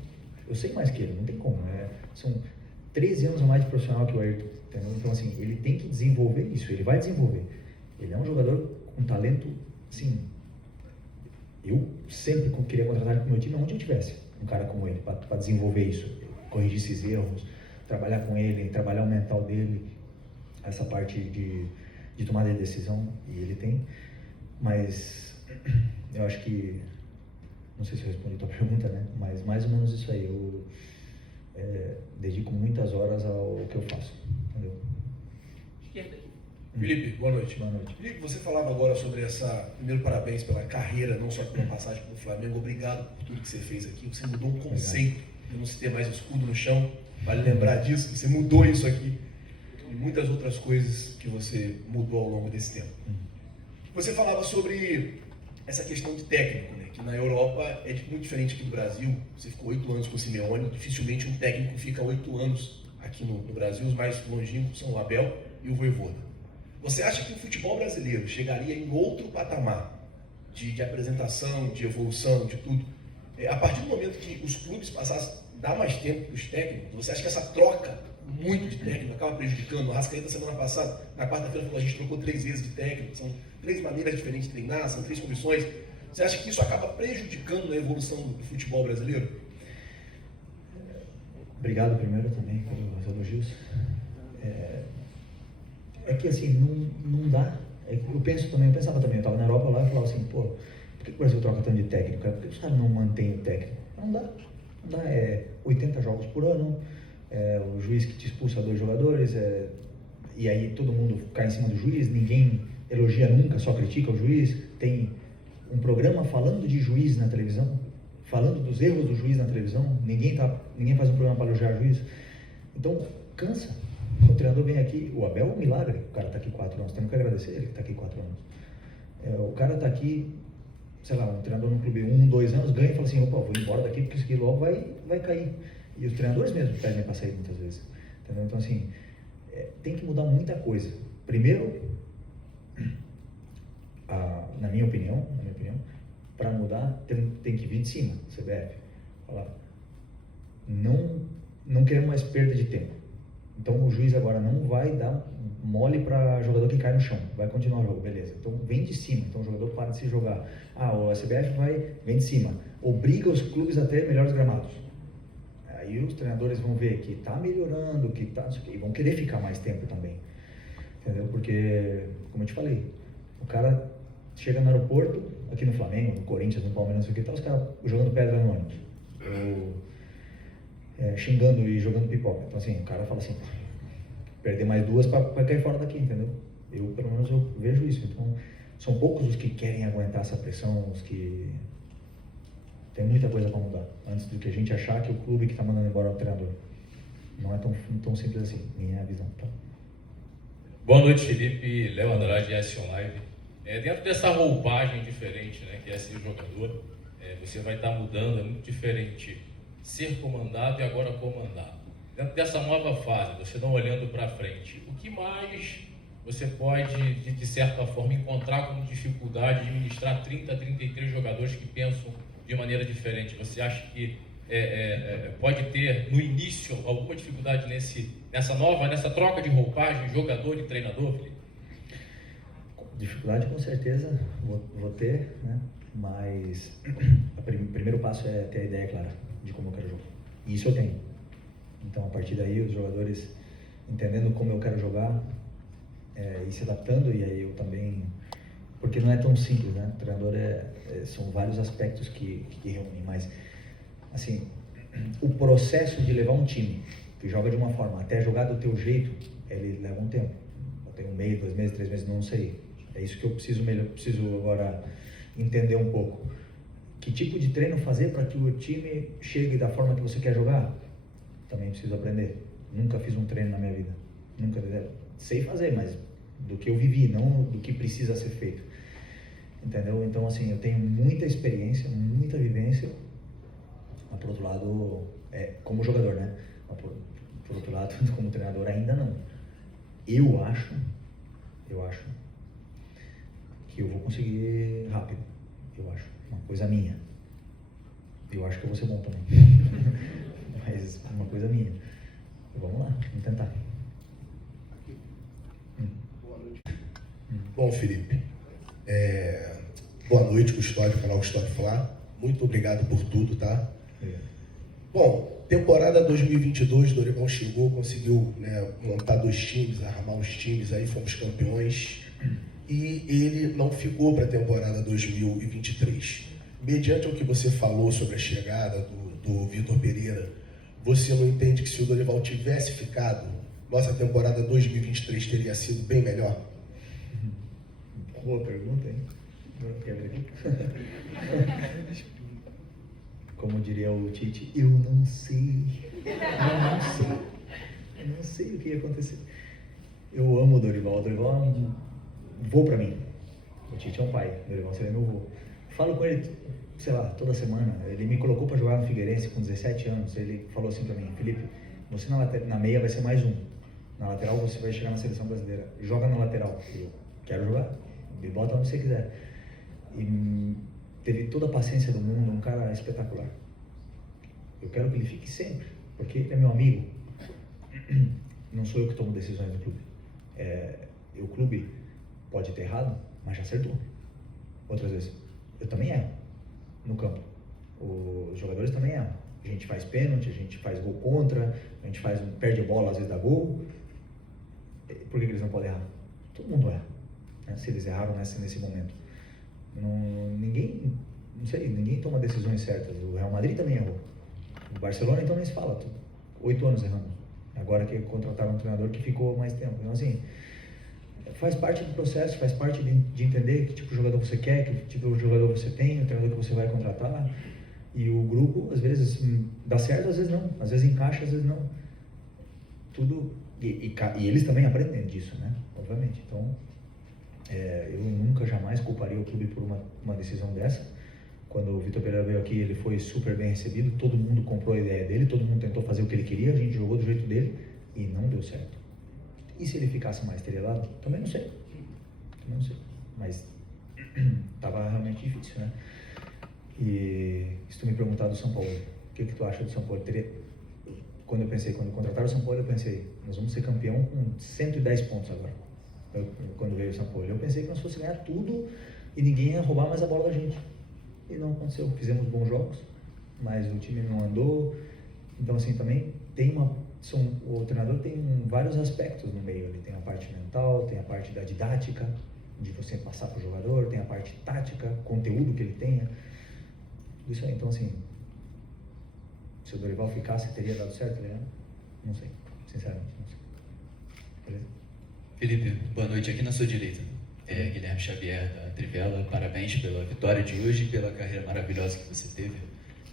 Eu sei mais que ele, não tem como. São 13 anos a mais de profissional que o Ayrton, entendeu? Então, assim, ele tem que desenvolver isso, ele vai desenvolver. Ele é um jogador com talento, assim, eu sempre queria contratar ele para o meu time onde eu tivesse um cara como ele, para desenvolver isso, corrigir esses erros, trabalhar com ele, trabalhar o mental dele, essa parte de tomada de decisão, e ele tem. Mas eu acho que, não sei se eu respondi a tua pergunta, né? Mas mais ou menos isso aí, eu dedico muitas horas ao que eu faço, entendeu? Felipe, boa noite. Boa noite. Felipe, você falava agora sobre essa... Primeiro, parabéns pela carreira, não só pela passagem pelo Flamengo. Obrigado por tudo que você fez aqui. Você mudou um conceito de não se ter mais o escudo no chão. Vale lembrar disso, você mudou isso aqui. E muitas outras coisas que você mudou ao longo desse tempo. Você falava sobre essa questão de técnico, né? Que na Europa é muito diferente aqui do Brasil. Você ficou 8 anos com o Simeone, dificilmente um técnico fica 8 anos aqui no Brasil. Os mais longínquos são o Abel e o Vojvoda. Você acha que o futebol brasileiro chegaria em outro patamar de apresentação, de evolução, de tudo, a partir do momento que os clubes passassem a dar mais tempo para os técnicos? Você acha que essa troca muito de técnico acaba prejudicando? O Arrascaeta, semana passada, na quarta-feira, falou: a gente trocou 3 vezes de técnico, são 3 maneiras diferentes de treinar, são 3 comissões. Você acha que isso acaba prejudicando na evolução do futebol brasileiro? Obrigado primeiro também pelos elogios. É que assim, não dá. Eu pensava também, eu estava na Europa lá e falava assim, pô, por que o Brasil troca tanto de técnico? Por que os caras não mantêm o técnico? Não dá. 80 jogos por ano, o juiz que te expulsa 2 jogadores, e aí todo mundo cai em cima do juiz, ninguém elogia nunca, só critica o juiz. Tem um programa falando de juiz na televisão, falando dos erros do juiz na televisão, ninguém faz um programa para elogiar o juiz. Então, cansa. O treinador vem aqui, o Abel é um milagre, o cara está aqui 4 anos, temos que agradecer ele que está aqui 4 anos. O cara está aqui, sei lá, um treinador no clube 1, 2 anos, ganha e fala assim, opa, vou embora daqui porque isso aqui logo vai cair. E os treinadores mesmo pedem para sair muitas vezes. Entendeu? Então, assim, tem que mudar muita coisa. Primeiro, na minha opinião, para mudar tem que vir de cima, CBF. Falar, não queremos mais perda de tempo. Então o juiz agora não vai dar mole para jogador que cai no chão, vai continuar o jogo, beleza. Então vem de cima, então o jogador para de se jogar. O CBF vem de cima, obriga os clubes a ter melhores gramados. Aí os treinadores vão ver que está melhorando, que tá, e vão querer ficar mais tempo também. Entendeu? Porque, como eu te falei, o cara chega no aeroporto, aqui no Flamengo, no Corinthians, no Palmeiras, não sei o que, os caras jogando pedra no ônibus. Xingando e jogando pipoca. Então assim, o cara fala assim, perder mais 2 para cair fora daqui, entendeu? Eu, pelo menos, eu vejo isso. Então, são poucos os que querem aguentar essa pressão, os que... Tem muita coisa para mudar, antes do que a gente achar que o clube que está mandando embora é o treinador. Não é tão simples assim, minha visão. Tá? Boa noite, Felipe. Léo Andrade, S Live. Dentro dessa roupagem diferente, né, que é ser jogador, você vai estar mudando, é muito diferente ser comandado e agora comandado. Dentro dessa nova fase, você não olhando para frente, o que mais você pode, de certa forma, encontrar como dificuldade de administrar 30, 33 jogadores que pensam de maneira diferente? Você acha que pode ter, no início, alguma dificuldade nessa troca de roupagem, jogador e treinador, Felipe? Dificuldade, com certeza, vou ter, né? Mas o primeiro passo é ter a ideia clara de como eu quero jogar. E isso eu tenho. Então, a partir daí, os jogadores entendendo como eu quero jogar e se adaptando, e aí eu também... Porque não é tão simples, né? O treinador são vários aspectos que reúnem, mas, assim, o processo de levar um time que joga de uma forma até jogar do teu jeito, ele leva um tempo. Tem 1 mês, 2 meses, 3 meses, não sei. É isso que eu preciso agora entender um pouco. Que tipo de treino fazer para que o time chegue da forma que você quer jogar? Também preciso aprender. Nunca fiz um treino na minha vida. Nunca sei fazer, mas do que eu vivi, não do que precisa ser feito. Entendeu? Então, assim, eu tenho muita experiência, muita vivência. Mas, por outro lado, como jogador, né? Mas, por outro lado, como treinador, ainda não. Eu acho que eu vou conseguir rápido. Eu acho. Uma coisa minha. Eu acho que eu vou ser bom também. Mas uma coisa minha. Vamos lá, vamos tentar. Bom, Felipe, boa noite, Custódio, canal Custódio Fla. Muito obrigado por tudo, tá? Bom, temporada 2022, Dorival chegou, conseguiu, né, montar 2 times, armar os times, aí fomos campeões. E ele não ficou para a temporada 2023. Mediante o que você falou sobre a chegada do Vitor Pereira, você não entende que se o Dorival tivesse ficado, nossa temporada 2023 teria sido bem melhor? Boa pergunta, hein? Como diria o Tite, eu não sei. Eu não sei o que ia acontecer. Eu amo o Dorival. O Dorival é um vô pra mim. O Tite é um pai. O Dorival seria meu vô. Falo com ele, sei lá, toda semana. Ele me colocou pra jogar no Figueirense com 17 anos. Ele falou assim pra mim: Felipe, você na meia vai ser mais um. Na lateral você vai chegar na seleção brasileira. Joga na lateral. Eu quero jogar. Me bota onde você quiser. E teve toda a paciência do mundo, um cara espetacular. Eu quero que ele fique sempre, porque ele é meu amigo. Não sou eu que tomo decisões do clube. O clube pode ter errado, mas já acertou. Outras vezes, eu também erro no campo. Os jogadores também erram. A gente faz pênalti, a gente faz gol contra, a gente perde a bola, às vezes dá gol. Por que eles não podem errar? Todo mundo erra, né? Se eles erraram nesse momento. Ninguém toma decisões certas. O Real Madrid também errou. O Barcelona, então, nem se fala. 8 anos errando. Agora que contrataram um treinador que ficou mais tempo. Então, assim, faz parte do processo, faz parte de entender que tipo de jogador você quer, que tipo de jogador você tem, o treinador que você vai contratar. E o grupo, às vezes, dá certo, às vezes não. Às vezes encaixa, às vezes não. Tudo... E eles também aprendem disso, né? Obviamente. Então... eu nunca, jamais culparia o clube por uma decisão dessa. Quando o Vitor Pereira veio aqui, ele foi super bem recebido, todo mundo comprou a ideia dele, todo mundo tentou fazer o que ele queria, a gente jogou do jeito dele e não deu certo. E se ele ficasse mais, teria dado? Também não sei. Mas estava realmente difícil, né? E se tu me perguntar do São Paulo, o que tu acha do São Paulo? Quando contrataram o São Paulo, eu pensei, nós vamos ser campeão com 110 pontos agora. Quando veio o São Paulo, eu pensei que nós fosse ganhar tudo e ninguém ia roubar mais a bola da gente. E não aconteceu. Fizemos bons jogos, mas o time não andou. Então, assim, também tem o treinador tem vários aspectos no meio. Ele tem a parte mental, tem a parte da didática, de você passar para o jogador, tem a parte tática, conteúdo que ele tenha. Isso aí. Então, assim, se o Dorival ficasse, teria dado certo, né? Não sei. Sinceramente, não sei. Beleza? Felipe, boa noite. Aqui na sua direita, Guilherme Xavier da Trivela. Parabéns pela vitória de hoje e pela carreira maravilhosa que você teve.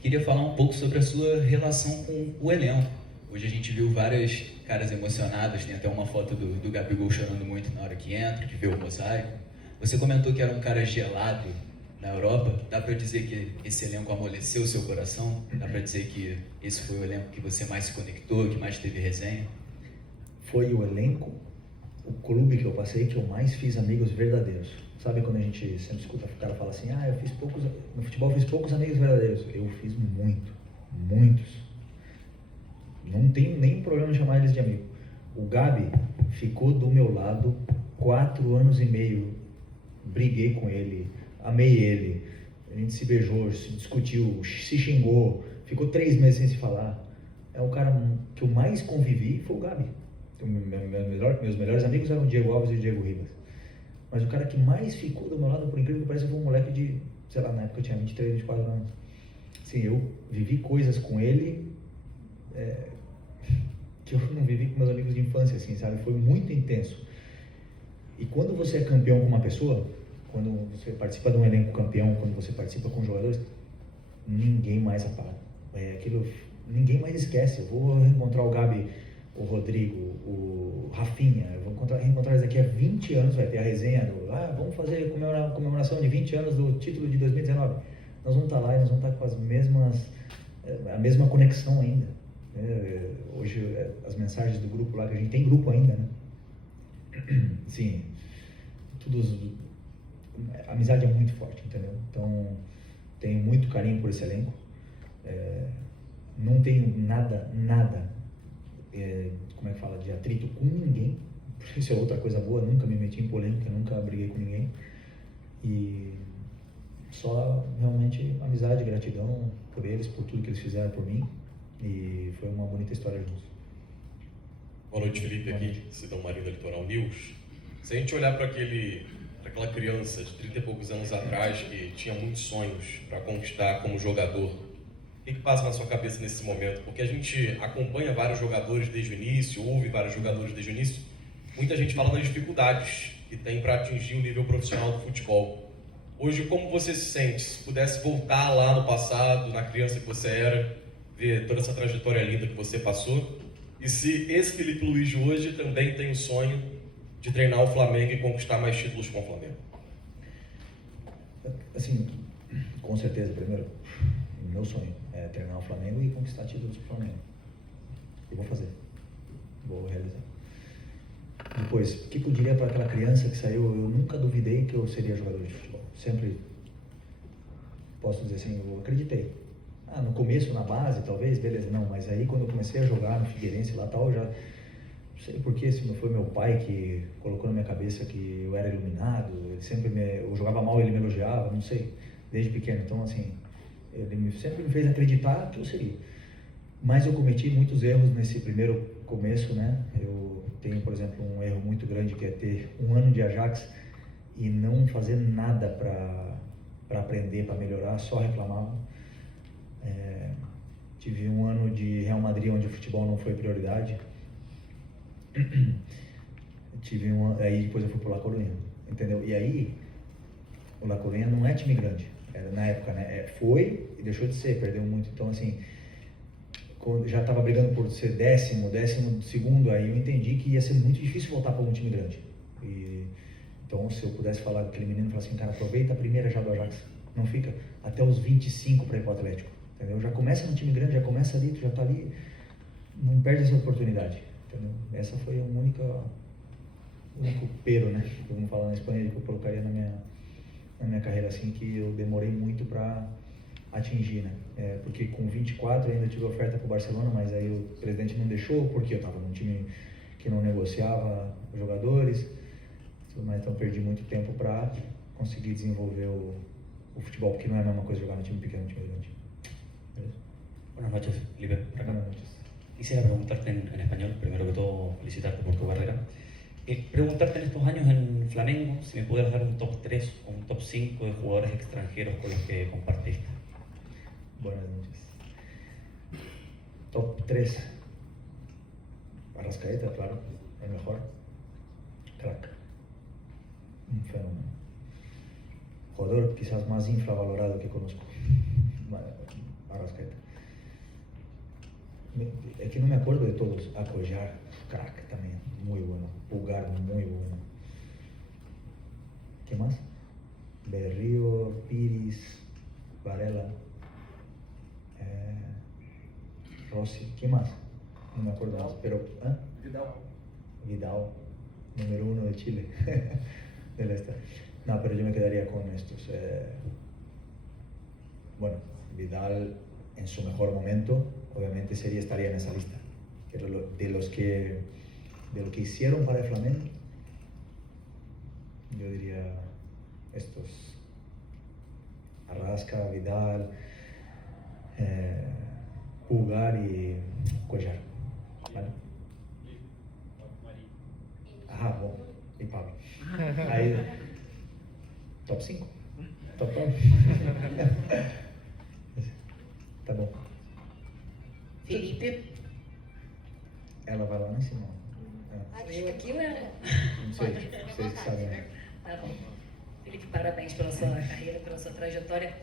Queria falar um pouco sobre a sua relação com o elenco. Hoje a gente viu várias caras emocionadas, tem até uma foto do Gabigol chorando muito na hora que entra, de ver o mosaico. Você comentou que era um cara gelado na Europa. Dá para dizer que esse elenco amoleceu o seu coração? Dá para dizer que esse foi o elenco que você mais se conectou, que mais teve resenha? Foi o elenco, o clube que eu passei, que eu mais fiz amigos verdadeiros. Sabe quando a gente sempre escuta o cara falar assim, no futebol eu fiz poucos amigos verdadeiros. Eu fiz muitos. Não tenho nenhum problema em chamar eles de amigo. O Gabi ficou do meu lado 4 anos e meio. Briguei com ele, amei ele. A gente se beijou, se discutiu, se xingou. Ficou 3 meses sem se falar. É o cara que eu mais convivi, foi o Gabi. Meus melhores amigos eram o Diego Alves e o Diego Ribas. Mas o cara que mais ficou do meu lado, por incrível que pareça, foi um moleque de, sei lá, na época eu tinha 23, 24 anos. Assim, eu vivi coisas com ele que eu não vivi com meus amigos de infância, assim, sabe? Foi muito intenso. E quando você é campeão com uma pessoa, quando você participa de um elenco campeão, quando você participa com jogadores, ninguém mais apaga. Ninguém mais esquece. Eu vou reencontrar o Gabi, o Rodrigo, o Rafinha, eu vou reencontrar eles daqui a 20 anos, vai ter a resenha vamos fazer comemoração de 20 anos do título de 2019. Nós vamos estar lá e nós vamos estar com a mesma conexão ainda. Hoje, as mensagens do grupo lá, que a gente tem grupo ainda, né? Sim, a amizade é muito forte, entendeu? Então, tenho muito carinho por esse elenco. Não tenho nada como é que fala, de atrito com ninguém. Isso é outra coisa boa, nunca me meti em polêmica, nunca briguei com ninguém. E só realmente amizade, gratidão por eles, por tudo que eles fizeram por mim. E foi uma bonita história juntos. Boa noite, Felipe, aqui, Cidão Marinho da Litoral News. Se a gente olhar para aquela criança de 30 e poucos anos atrás que tinha muitos sonhos para conquistar como jogador, o que passa na sua cabeça nesse momento? Porque a gente acompanha vários jogadores desde o início, ouve vários jogadores desde o início. Muita gente fala das dificuldades que tem para atingir o nível profissional do futebol. Hoje, como você se sente? Se pudesse voltar lá no passado, na criança que você era, ver toda essa trajetória linda que você passou, e se esse Felipe Luiz de hoje também tem o sonho de treinar o Flamengo e conquistar mais títulos com o Flamengo? Assim, com certeza, primeiro, meu sonho é treinar o Flamengo e conquistar títulos com o Flamengo. Eu vou fazer, vou realizar. Depois, o que eu diria para aquela criança que saiu? Eu nunca duvidei que eu seria jogador de futebol. Sempre posso dizer assim, eu acreditei. No começo, na base, talvez, beleza, não, mas aí quando eu comecei a jogar no Figueirense lá tal, já não sei porquê, se não foi meu pai que colocou na minha cabeça que eu era iluminado, ele sempre eu jogava mal, ele me elogiava, não sei, desde pequeno, então assim, ele sempre me fez acreditar que eu seria. Mas eu cometi muitos erros nesse primeiro começo, né? Eu tenho, por exemplo, um erro muito grande que é ter um ano de Ajax e não fazer nada para aprender, para melhorar, só reclamava. Tive um ano de Real Madrid onde o futebol não foi prioridade. Aí depois eu fui pro La Coruña, entendeu? E aí o La Coruña não é time grande, era na época, né? Foi e deixou de ser, perdeu muito. Então assim, quando já estava brigando por ser décimo segundo, aí eu entendi que ia ser muito difícil voltar para um time grande. Então se eu pudesse falar com aquele menino, falar assim, cara, aproveita a primeira já do Ajax, não fica até os 25 para ir para o Atlético. Entendeu? Já começa no time grande, já começa ali, tu já tá ali, não perde essa oportunidade, entendeu? Essa foi a único pero, né, vamos falar na Espanha, que eu colocaria na minha carreira, assim, que eu demorei muito para atingir, né, porque com 24 ainda tive oferta para o Barcelona, mas aí o presidente não deixou, porque eu estava num time que não negociava jogadores, mas então perdi muito tempo para conseguir desenvolver o futebol, porque não é a mesma coisa jogar no time pequeno, no time grande. Buenas noches, Felipe. Buenas noches. Quisiera preguntarte en español, primero que todo, felicitarte por tu carrera. Preguntarte en estos años en Flamengo, si me pudieras dar un top 3 o un top 5 de jugadores extranjeros con los que compartiste. Buenas noches. Top 3. Arrascaeta, claro, el mejor. Crack. Un fenómeno. Jugador quizás más infravalorado que conozco. Arrascaeta. Es que no me acuerdo de todos. Acojar, crack también, muy bueno. Pulgar, muy bueno. ¿Qué más? Berrío, Pires, Varela, Rossi. ¿Qué más? No me acuerdo más, pero... Vidal, número 1 de Chile. Del este. No, pero yo me quedaría con estos. Bueno, Vidal en su mejor momento, obviamente estaría en esa lista. Pero de lo que hicieron para el Flamengo, yo diría estos: Arrasca, Vidal, Pulgar y Cuellar. ¿Vale? Ajá, bueno, y Pablo. Ahí, top 5. Top 5. Tá bom. Felipe. Ela vai lá em cima. Eu aqui ou ela? Não sei, vocês que sabem, né? Tá bom. Felipe, parabéns pela sua carreira, pela sua trajetória.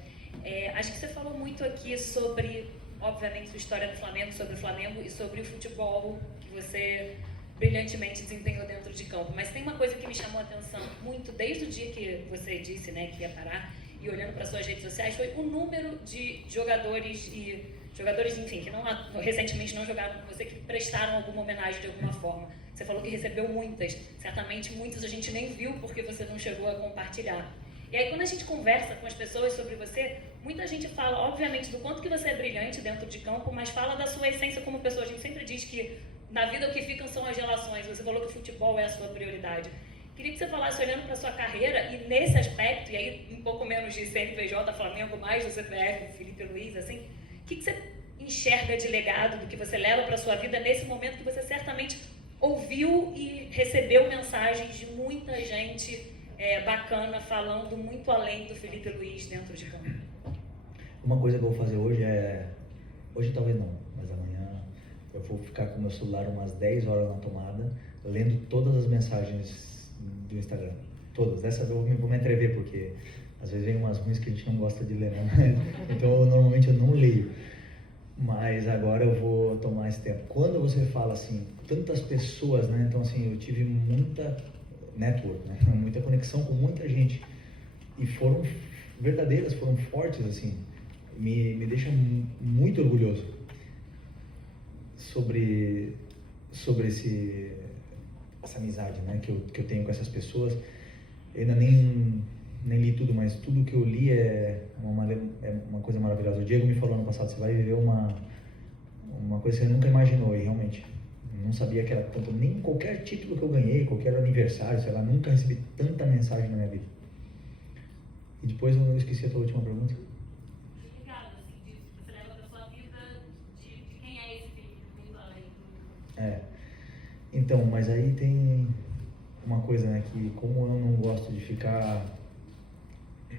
Acho que você falou muito aqui sobre, obviamente, sua história no Flamengo, sobre o Flamengo e sobre o futebol que você brilhantemente desempenhou dentro de campo. Mas tem uma coisa que me chamou a atenção muito desde o dia que você disse, né, que ia parar, e olhando para suas redes sociais, foi o número de jogadores, enfim, que recentemente não jogaram com você, que prestaram alguma homenagem de alguma forma. Você falou que recebeu muitas, certamente muitas a gente nem viu porque você não chegou a compartilhar. E aí quando a gente conversa com as pessoas sobre você, muita gente fala, obviamente, do quanto que você é brilhante dentro de campo, mas fala da sua essência como pessoa. A gente sempre diz que na vida o que ficam são as relações. Você falou que o futebol é a sua prioridade. Queria que você falasse, olhando para a sua carreira, e nesse aspecto, e aí um pouco menos de CNPJ, Flamengo, mais do CPF, Felipe Luiz, assim, o que você enxerga de legado, do que você leva para a sua vida nesse momento que você certamente ouviu e recebeu mensagens de muita gente bacana falando muito além do Felipe Luiz dentro de campo? Uma coisa que eu vou fazer hoje hoje talvez não, mas amanhã eu vou ficar com o meu celular umas 10 horas na tomada, lendo todas as mensagens do Instagram. Todas. Dessa eu vou me atrever, porque às vezes vem umas ruins que a gente não gosta de ler, né? Então normalmente eu não leio. Mas agora eu vou tomar esse tempo. Quando você fala assim, tantas pessoas, né? Então assim, eu tive muita network, né? Muita conexão com muita gente. E foram verdadeiras, foram fortes, assim. Me deixa muito orgulhoso sobre essa amizade, né? Que eu tenho com essas pessoas. Eu ainda nem li tudo, mas tudo que eu li é uma coisa maravilhosa. O Diego me falou ano passado, você vai viver uma coisa que você nunca imaginou, e realmente, não sabia que era tanto, nem qualquer título que eu ganhei, qualquer aniversário, sei lá, nunca recebi tanta mensagem na minha vida. E depois eu esqueci a tua última pergunta. Obrigada, assim, disso que você leva para sua vida, de quem é esse Felipe, muito além do... Então, mas aí tem uma coisa, né, que como eu não gosto de ficar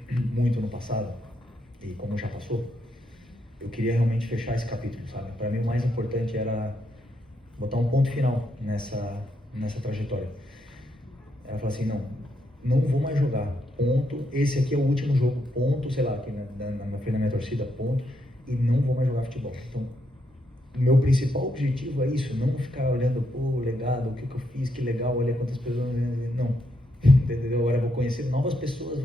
muito no passado, e como já passou, eu queria realmente fechar esse capítulo, sabe? Para mim o mais importante era botar um ponto final nessa trajetória. Ela falou assim, não vou mais jogar, ponto, esse aqui é o último jogo, ponto, sei lá, aqui na frente da minha torcida, ponto, e não vou mais jogar futebol. Então, o meu principal objetivo é isso, não ficar olhando, pô, legado, o que eu fiz, que legal, olha quantas pessoas, não, entendeu? Agora eu vou conhecer novas pessoas,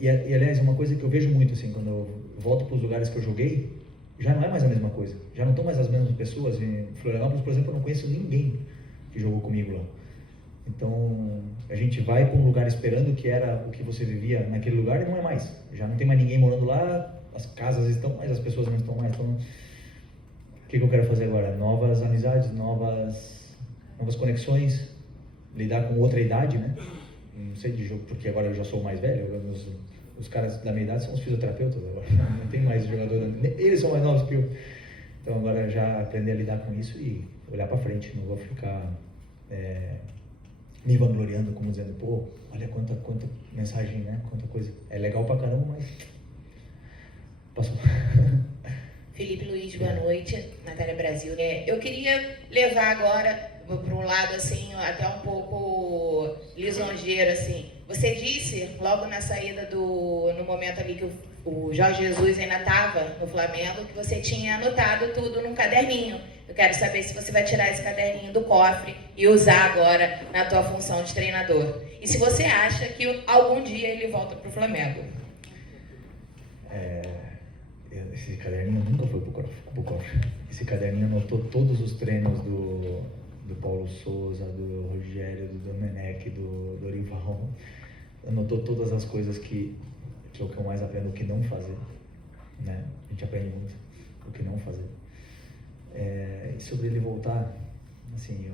e aliás, uma coisa que eu vejo muito, assim, quando eu volto para os lugares que eu joguei, já não é mais a mesma coisa, já não estão mais as mesmas pessoas. Em Florianópolis, por exemplo, eu não conheço ninguém que jogou comigo lá. Então, a gente vai para um lugar esperando que era o que você vivia naquele lugar e não é mais. Já não tem mais ninguém morando lá, as casas estão, mas as pessoas não estão mais. Então, o que eu quero fazer agora? Novas amizades, novas conexões, lidar com outra idade, né? Não sei de jogo, porque agora eu já sou mais velho, os caras da minha idade são os fisioterapeutas agora, não tem mais jogador, eles são mais novos que eu. Então agora já aprender a lidar com isso e olhar para frente, não vou ficar me vangloriando, como dizendo, pô, olha quanta mensagem, né, quanta coisa. É legal pra caramba, mas passou. Felipe Luiz, boa noite. Natália Brasil. Eu queria levar agora para um lado assim, até um pouco lisonjeiro, assim. Você disse, logo na saída no momento ali que o Jorge Jesus ainda estava no Flamengo, que você tinha anotado tudo num caderninho. Eu quero saber se você vai tirar esse caderninho do cofre e usar agora na tua função de treinador. E se você acha que algum dia ele volta para o Flamengo. Esse caderninho nunca foi pro cofre. Esse caderninho anotou todos os treinos do Paulo Souza, do Rogério, do Domenech, do Dorival. Anotou todas as coisas que é o que eu mais aprendo, o que não fazer, né? A gente aprende muito o que não fazer. E sobre ele voltar, assim,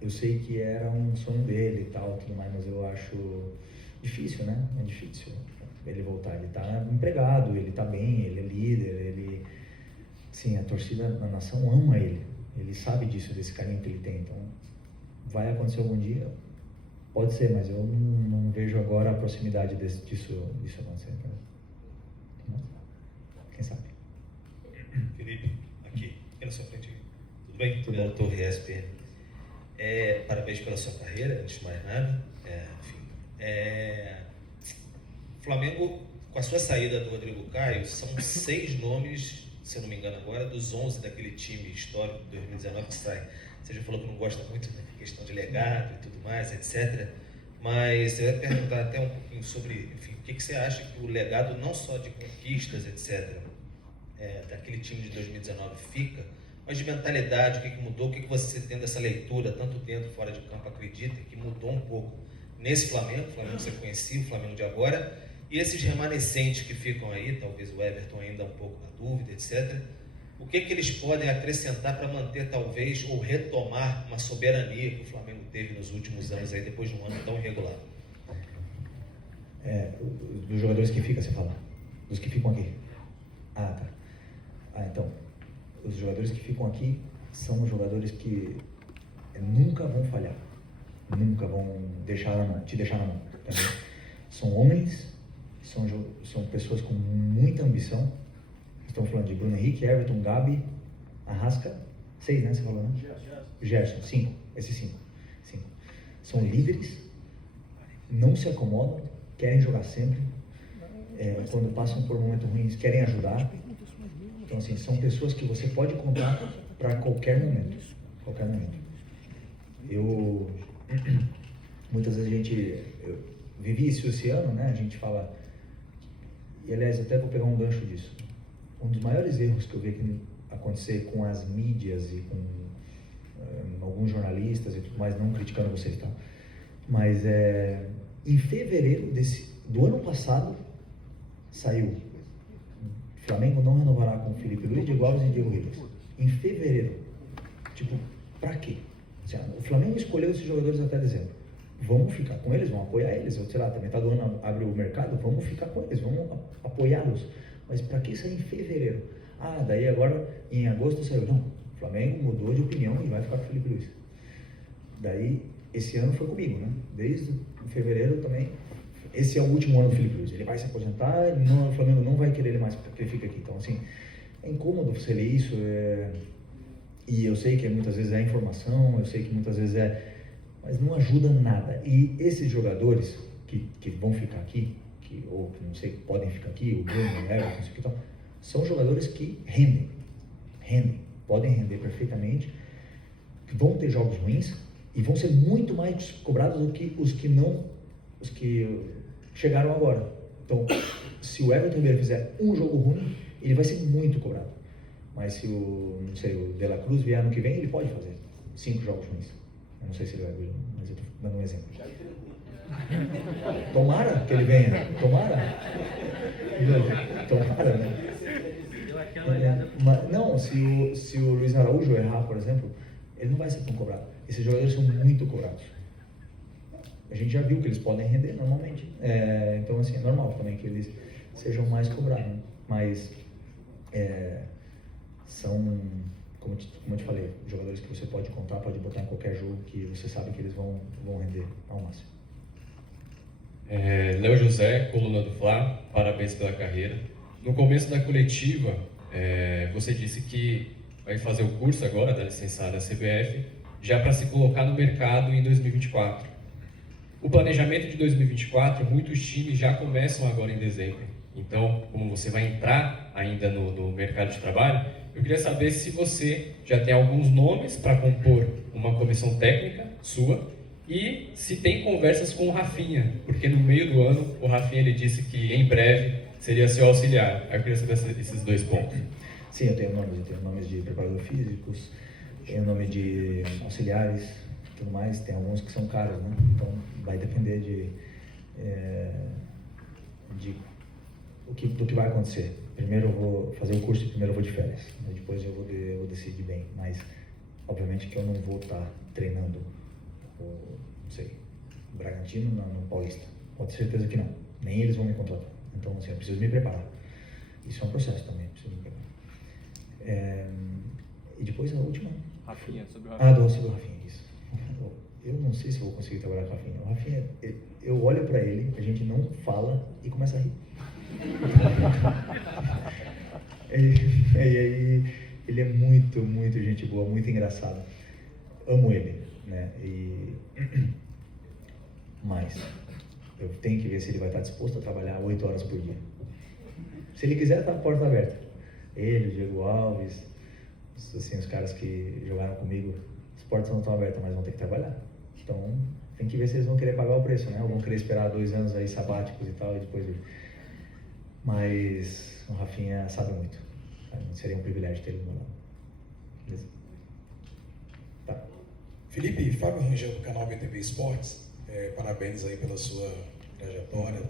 eu sei que era um sonho dele e tal, tudo mais, mas eu acho difícil, né? É difícil ele voltar. Ele tá empregado, ele tá bem, ele é líder, sim, a torcida da nação ama ele. Ele sabe disso, desse carinho que ele tem. Então, vai acontecer algum dia? Pode ser, mas eu não vejo agora a proximidade disso acontecer. Quem sabe? Felipe, aqui na sua frente. Tudo bem? Tudo bem, Torre ESPN. Parabéns pela sua carreira, antes de mais nada. Flamengo, com a sua saída do Rodrigo Caio, são 6 nomes, se eu não me engano agora, dos 11 daquele time histórico de 2019 que sai. Você já falou que não gosta muito da questão de legado e tudo mais, etc. Mas eu ia perguntar até um pouquinho sobre, enfim, o que você acha que o legado, não só de conquistas, etc., daquele time de 2019 fica, mas de mentalidade, o que mudou, o que você tem dessa leitura, tanto dentro e fora de campo, acredita que mudou um pouco nesse Flamengo, o Flamengo que você conhecia, o Flamengo de agora, e esses remanescentes que ficam aí, talvez o Everton ainda um pouco na dúvida, etc., o que eles podem acrescentar para manter, talvez, ou retomar uma soberania que o Flamengo teve nos últimos anos, aí, depois de um ano tão irregular? Dos jogadores que ficam, você fala? Dos que ficam aqui? Ah, tá. Então, os jogadores que ficam aqui são os jogadores que nunca vão falhar, nunca vão te deixar na mão, entendeu? São homens, são pessoas com muita ambição. Estamos falando de Bruno Henrique, Everton, Gabi, Arrasca, 6, né, você falou, né? Gerson, 5, esses 5. São líderes, não se acomodam, querem jogar sempre, quando passam por momentos ruins, querem ajudar. Então, assim, são pessoas que você pode contar para qualquer momento, muitas vezes eu vivi isso esse ano, né, a gente fala, e aliás, até vou pegar um gancho disso. Um dos maiores erros que eu vi aqui acontecer com as mídias e com alguns jornalistas e tudo mais, não criticando vocês, tá? Mas em fevereiro do ano passado, saiu: Flamengo não renovará com Felipe Luiz, Diego Alves e Diego Ribas. Em fevereiro. Tipo, pra quê? O Flamengo escolheu esses jogadores até dezembro. Vamos ficar com eles, vamos apoiar eles. Ou sei lá, também tá do ano abre o mercado, vamos ficar com eles, vamos apoiá-los. Mas pra que sair em fevereiro? Ah, daí agora em agosto saiu. Não, o Flamengo mudou de opinião e vai ficar com o Felipe Luiz. Daí, esse ano foi comigo, né? Desde fevereiro também. Esse é o último ano do Felipe Luiz. Ele vai se aposentar, o Flamengo não vai querer ele mais porque ele fica aqui. Então, assim, é incômodo você ler isso. E eu sei que muitas vezes é informação, eu sei que muitas vezes mas não ajuda nada. E esses jogadores que vão ficar aqui, ou que não sei, que podem ficar aqui, o Bruno, o Everton, não sei o que tal, são jogadores que podem render perfeitamente, que vão ter jogos ruins e vão ser muito mais cobrados do que os que chegaram agora. Então, se o Everton Ribeiro fizer um jogo ruim, ele vai ser muito cobrado. Mas se o De La Cruz vier ano que vem, ele pode fazer 5 jogos ruins. Eu não sei se ele vai vir, mas eu estou dando um exemplo. Tomara que ele venha. Tomara, né? Não, se o Luiz Araújo errar, por exemplo, ele não vai ser tão cobrado. Esses jogadores são muito cobrados. A gente já viu que eles podem render normalmente. Então, assim, é normal também que eles sejam mais cobrados. Mas são, como eu te falei, jogadores que você pode contar, pode botar em qualquer jogo que você sabe que eles vão render ao máximo. Léo José, coluna do Fla, parabéns pela carreira. No começo da coletiva, você disse que vai fazer o curso agora da licenciada CBF, já para se colocar no mercado em 2024. O planejamento de 2024, muitos times já começam agora em dezembro. Então, como você vai entrar ainda no mercado de trabalho, eu queria saber se você já tem alguns nomes para compor uma comissão técnica sua e se tem conversas com o Rafinha, porque no meio do ano o Rafinha ele disse que em breve seria seu auxiliar. Eu queria saber esses 2 pontos. Sim, eu tenho nomes de preparadores físicos, tenho nome de auxiliares, tudo mais. Tem alguns que são caros, né? Então vai depender do que vai acontecer. Primeiro eu vou fazer o curso e primeiro eu vou de férias. Depois eu vou decidir bem. Mas, obviamente, que eu não vou estar treinando o Bragantino no Paulista. Pode ter certeza que não. Nem eles vão me contratar. Então, assim, eu preciso me preparar. Isso é um processo também, eu preciso me preparar. E depois a última... Rafinha, sobre o Rafinha. Sobre o Rafinha, isso. Eu não sei se eu vou conseguir trabalhar com o Rafinha. O Rafinha, eu olho pra ele, a gente não fala e começa a rir. E aí ele é muito, muito gente boa, muito engraçado. Amo ele, né? Mas eu tenho que ver se ele vai estar disposto a trabalhar 8 horas por dia. Se ele quiser, tá a porta aberta. Ele, o Diego Alves, assim, os caras que jogaram comigo, as portas não estão abertas, mas vão ter que trabalhar. Então tem que ver se eles vão querer pagar o preço, né? Ou vão querer esperar 2 anos aí sabáticos e tal, e depois vir. Mas o Rafinha sabe muito. Seria um privilégio ter ele no meu lado. Beleza? Tá. Felipe, Fábio Rangel do canal BTV Esportes. Parabéns aí pela sua trajetória,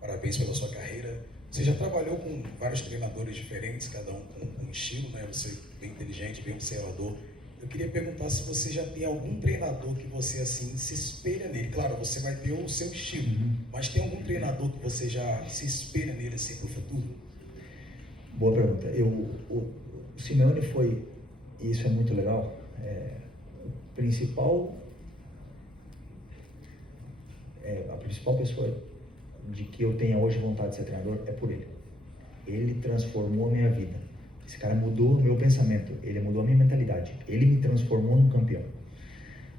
parabéns pela sua carreira. Você já trabalhou com vários treinadores diferentes, cada um com um estilo, né? Você é bem inteligente, bem observador. Eu queria perguntar se você já tem algum treinador que você assim se espelha nele. Claro, você vai ter o seu estilo, mas tem algum treinador que você já se espelha nele assim para o futuro? Boa pergunta. O Simeone foi, e isso é muito legal, a principal pessoa de que eu tenha hoje vontade de ser treinador é por ele. Ele transformou a minha vida. Esse cara mudou o meu pensamento, ele mudou a minha mentalidade, ele me transformou num campeão.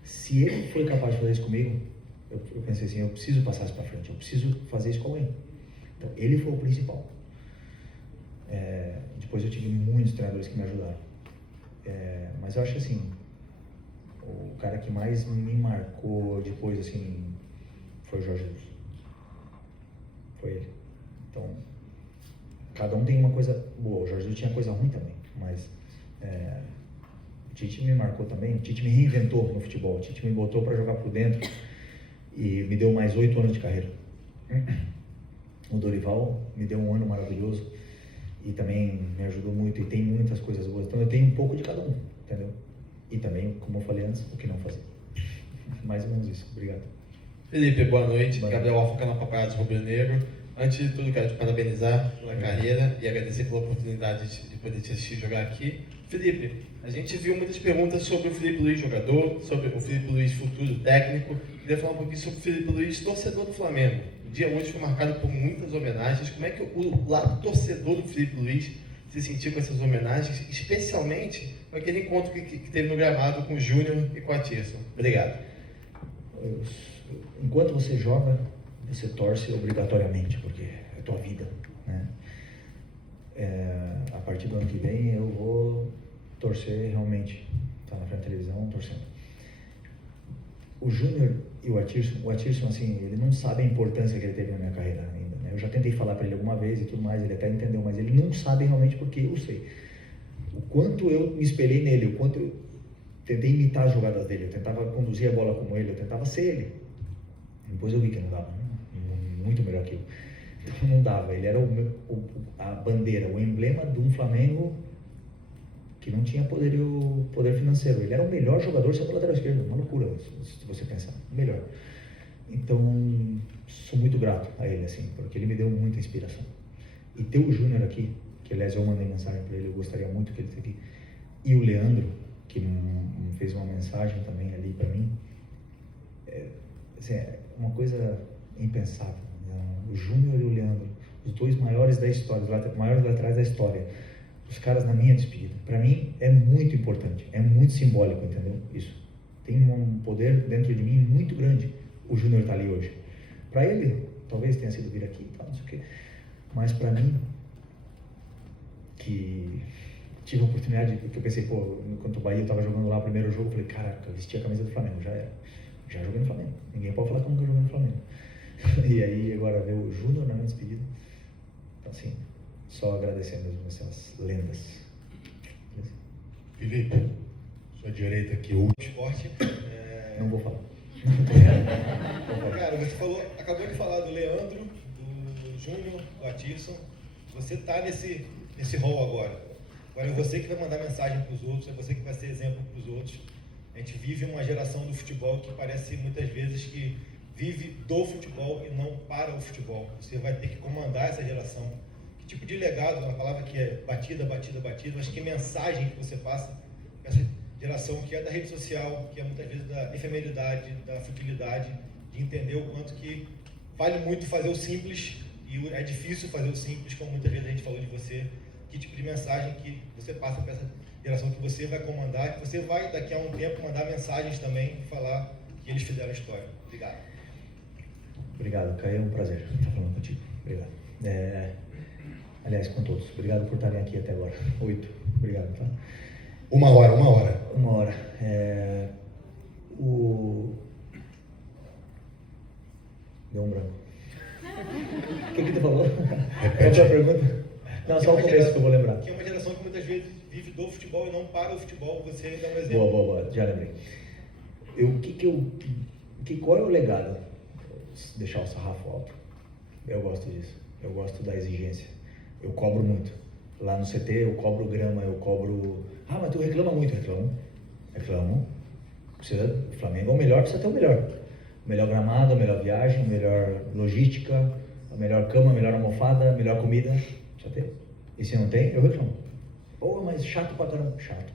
Se ele foi capaz de fazer isso comigo, eu pensei assim, eu preciso passar isso para frente, eu preciso fazer isso com alguém. Então, ele foi o principal. Depois eu tive muitos treinadores que me ajudaram. Mas eu acho assim, o cara que mais me marcou depois assim, foi o Jorge Jesus. Foi ele. Então, cada um tem uma coisa boa. O Jorge Jesus tinha coisa ruim também, mas o Tite me marcou também. O Tite me reinventou no futebol. O Tite me botou para jogar por dentro e me deu mais 8 anos de carreira. O Dorival me deu um ano maravilhoso e também me ajudou muito e tem muitas coisas boas. Então eu tenho um pouco de cada um, entendeu? E também, como eu falei antes, o que não fazer. Mais ou menos isso. Obrigado. Felipe, boa noite. Boa Gabriel Alfa, canal Papagaio Rubro Negro. Antes de tudo, quero te parabenizar pela carreira e agradecer pela oportunidade de poder te assistir jogar aqui. Felipe, a gente viu muitas perguntas sobre o Felipe Luiz jogador, sobre o Felipe Luiz futuro técnico. Queria falar um pouquinho sobre o Felipe Luiz torcedor do Flamengo. O dia hoje foi marcado por muitas homenagens. Como é que o lado torcedor do Felipe Luiz se sentiu com essas homenagens, especialmente com aquele encontro que teve no gramado com o Júnior e com a Tirson? Obrigado. Enquanto você joga, você torce obrigatoriamente, porque é a tua vida, né? A partir do ano que vem eu vou torcer realmente, estar na frente da televisão torcendo. O Júnior e o Atirson, assim, ele não sabe a importância que ele teve na minha carreira ainda, né? Eu já tentei falar para ele alguma vez e tudo mais, ele até entendeu, mas ele não sabe realmente porque eu sei. O quanto eu me espelhei nele, o quanto eu tentei imitar as jogadas dele, eu tentava conduzir a bola como ele, eu tentava ser ele. Depois eu vi que não dava, né? Muito melhor que eu. Então não dava, ele era a bandeira, o emblema de um Flamengo que não tinha poder financeiro. Ele era o melhor jogador só pela lateral esquerda, uma loucura se você pensar, o melhor. Então, sou muito grato a ele, assim, porque ele me deu muita inspiração. E ter o Júnior aqui, que aliás eu mandei mensagem para ele, eu gostaria muito que ele estivesse aqui, e o Leandro, que fez uma mensagem também ali para mim, assim, é uma coisa impensável. O Júnior e o Leandro, os dois maiores da história, os maiores laterais da história, os caras na minha despedida. Para mim é muito importante, é muito simbólico, entendeu? Isso tem um poder dentro de mim muito grande. O Júnior tá ali hoje. Para ele, talvez tenha sido vir aqui e tal, não sei o quê. Mas para mim, que tive a oportunidade, porque eu pensei, pô, enquanto o Bahia eu tava jogando lá o primeiro jogo, eu falei, caraca, eu vesti a camisa do Flamengo, já joguei no Flamengo. Ninguém pode falar que eu nunca joguei no Flamengo. E aí agora ver o Júnior na minha despedida. Então assim, só agradecer mesmo essas lendas. Felipe, sua direita aqui, o esporte. Não vou falar. Cara, você acabou de falar do Leandro, do Júnior, do Atirson. Você tá nesse rol agora. Agora é você que vai mandar mensagem para os outros, é você que vai ser exemplo para os outros. A gente vive uma geração do futebol que parece muitas vezes que vive do futebol e não para o futebol. Você vai ter que comandar essa geração. Que tipo de legado, uma palavra que é batida, mas que mensagem que você passa para essa geração que é da rede social, que é muitas vezes da efemeridade, da futilidade, de entender o quanto que vale muito fazer o simples e é difícil fazer o simples, como muitas vezes a gente falou de você. Que tipo de mensagem que você passa para essa geração que você vai comandar, que você vai daqui a um tempo mandar mensagens também e falar que eles fizeram a história. Obrigado. Obrigado, Caio, é um prazer estar falando contigo. Obrigado. Aliás, com todos. Obrigado por estarem aqui até agora. 8. Obrigado, tá? Uma hora. Uma hora. Deu um branco. O que tu falou? Repete a pergunta. Não, só o começo que eu vou lembrar. Que é uma geração que muitas vezes vive do futebol e não para o futebol. Você dá um exemplo. Boa. Já lembrei. Qual é o legado? Deixar o sarrafo alto. Eu gosto disso. Eu gosto da exigência. Eu cobro muito. Lá no CT eu cobro grama, eu cobro... Ah, mas tu reclama muito. Reclamo. O Flamengo é o melhor, precisa ter o melhor. O melhor gramado, a melhor viagem, a melhor logística, a melhor cama, a melhor almofada, a melhor comida. Precisa ter. E se não tem, eu reclamo. Pô, mas chato pra caramba. Chato.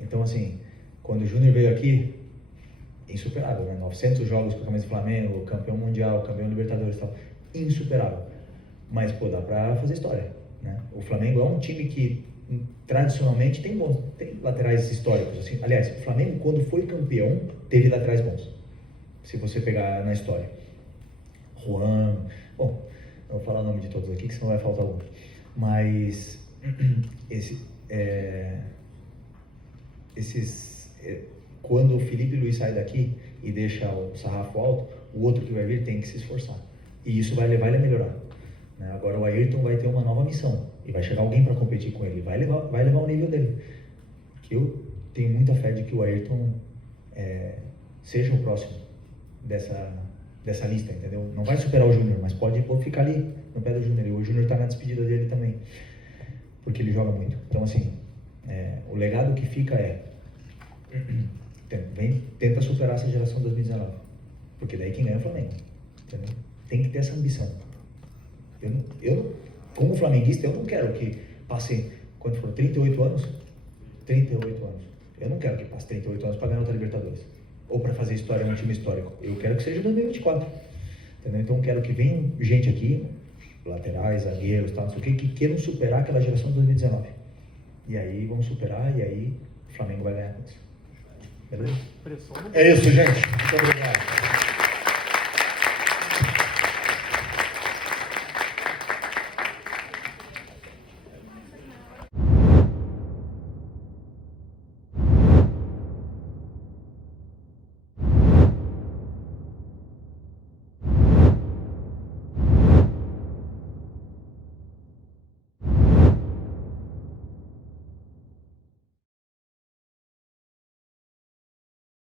Então, assim, quando o Júnior veio aqui, insuperável, né? 900 jogos com a camisa do Flamengo, campeão mundial, campeão Libertadores e tal. Insuperável. Mas, pô, dá pra fazer história, né? O Flamengo é um time que, tradicionalmente, tem laterais históricos, assim. Aliás, o Flamengo, quando foi campeão, teve laterais bons. Se você pegar na história. Juan... Bom, não vou falar o nome de todos aqui, que senão vai faltar um. Mas, quando o Felipe Luiz sai daqui e deixa o sarrafo alto, o outro que vai vir tem que se esforçar. E isso vai levar ele a melhorar. Né? Agora o Ayrton vai ter uma nova missão. E vai chegar alguém para competir com ele. Vai levar o nível dele. Que eu tenho muita fé de que o Ayrton seja o próximo dessa lista, entendeu? Não vai superar o Júnior, mas pode ficar ali no pé do Júnior. E o Júnior está na despedida dele também. Porque ele joga muito. Então, assim, o legado que fica tenta superar essa geração 2019. Porque daí quem ganha é o Flamengo. Entendeu? Tem que ter essa ambição. Eu, como flamenguista, eu não quero que passe, quanto foram, 38 anos? 38 anos. Eu não quero que passe 38 anos para ganhar outra Libertadores. Ou para fazer história em um time histórico. Eu quero que seja 2024. Entendeu? Então eu quero que venha gente aqui, laterais, zagueiros, tal, não sei o que queiram superar aquela geração de 2019. E aí vão superar, e aí o Flamengo vai ganhar com isso. Beleza? É isso, gente. Muito obrigado.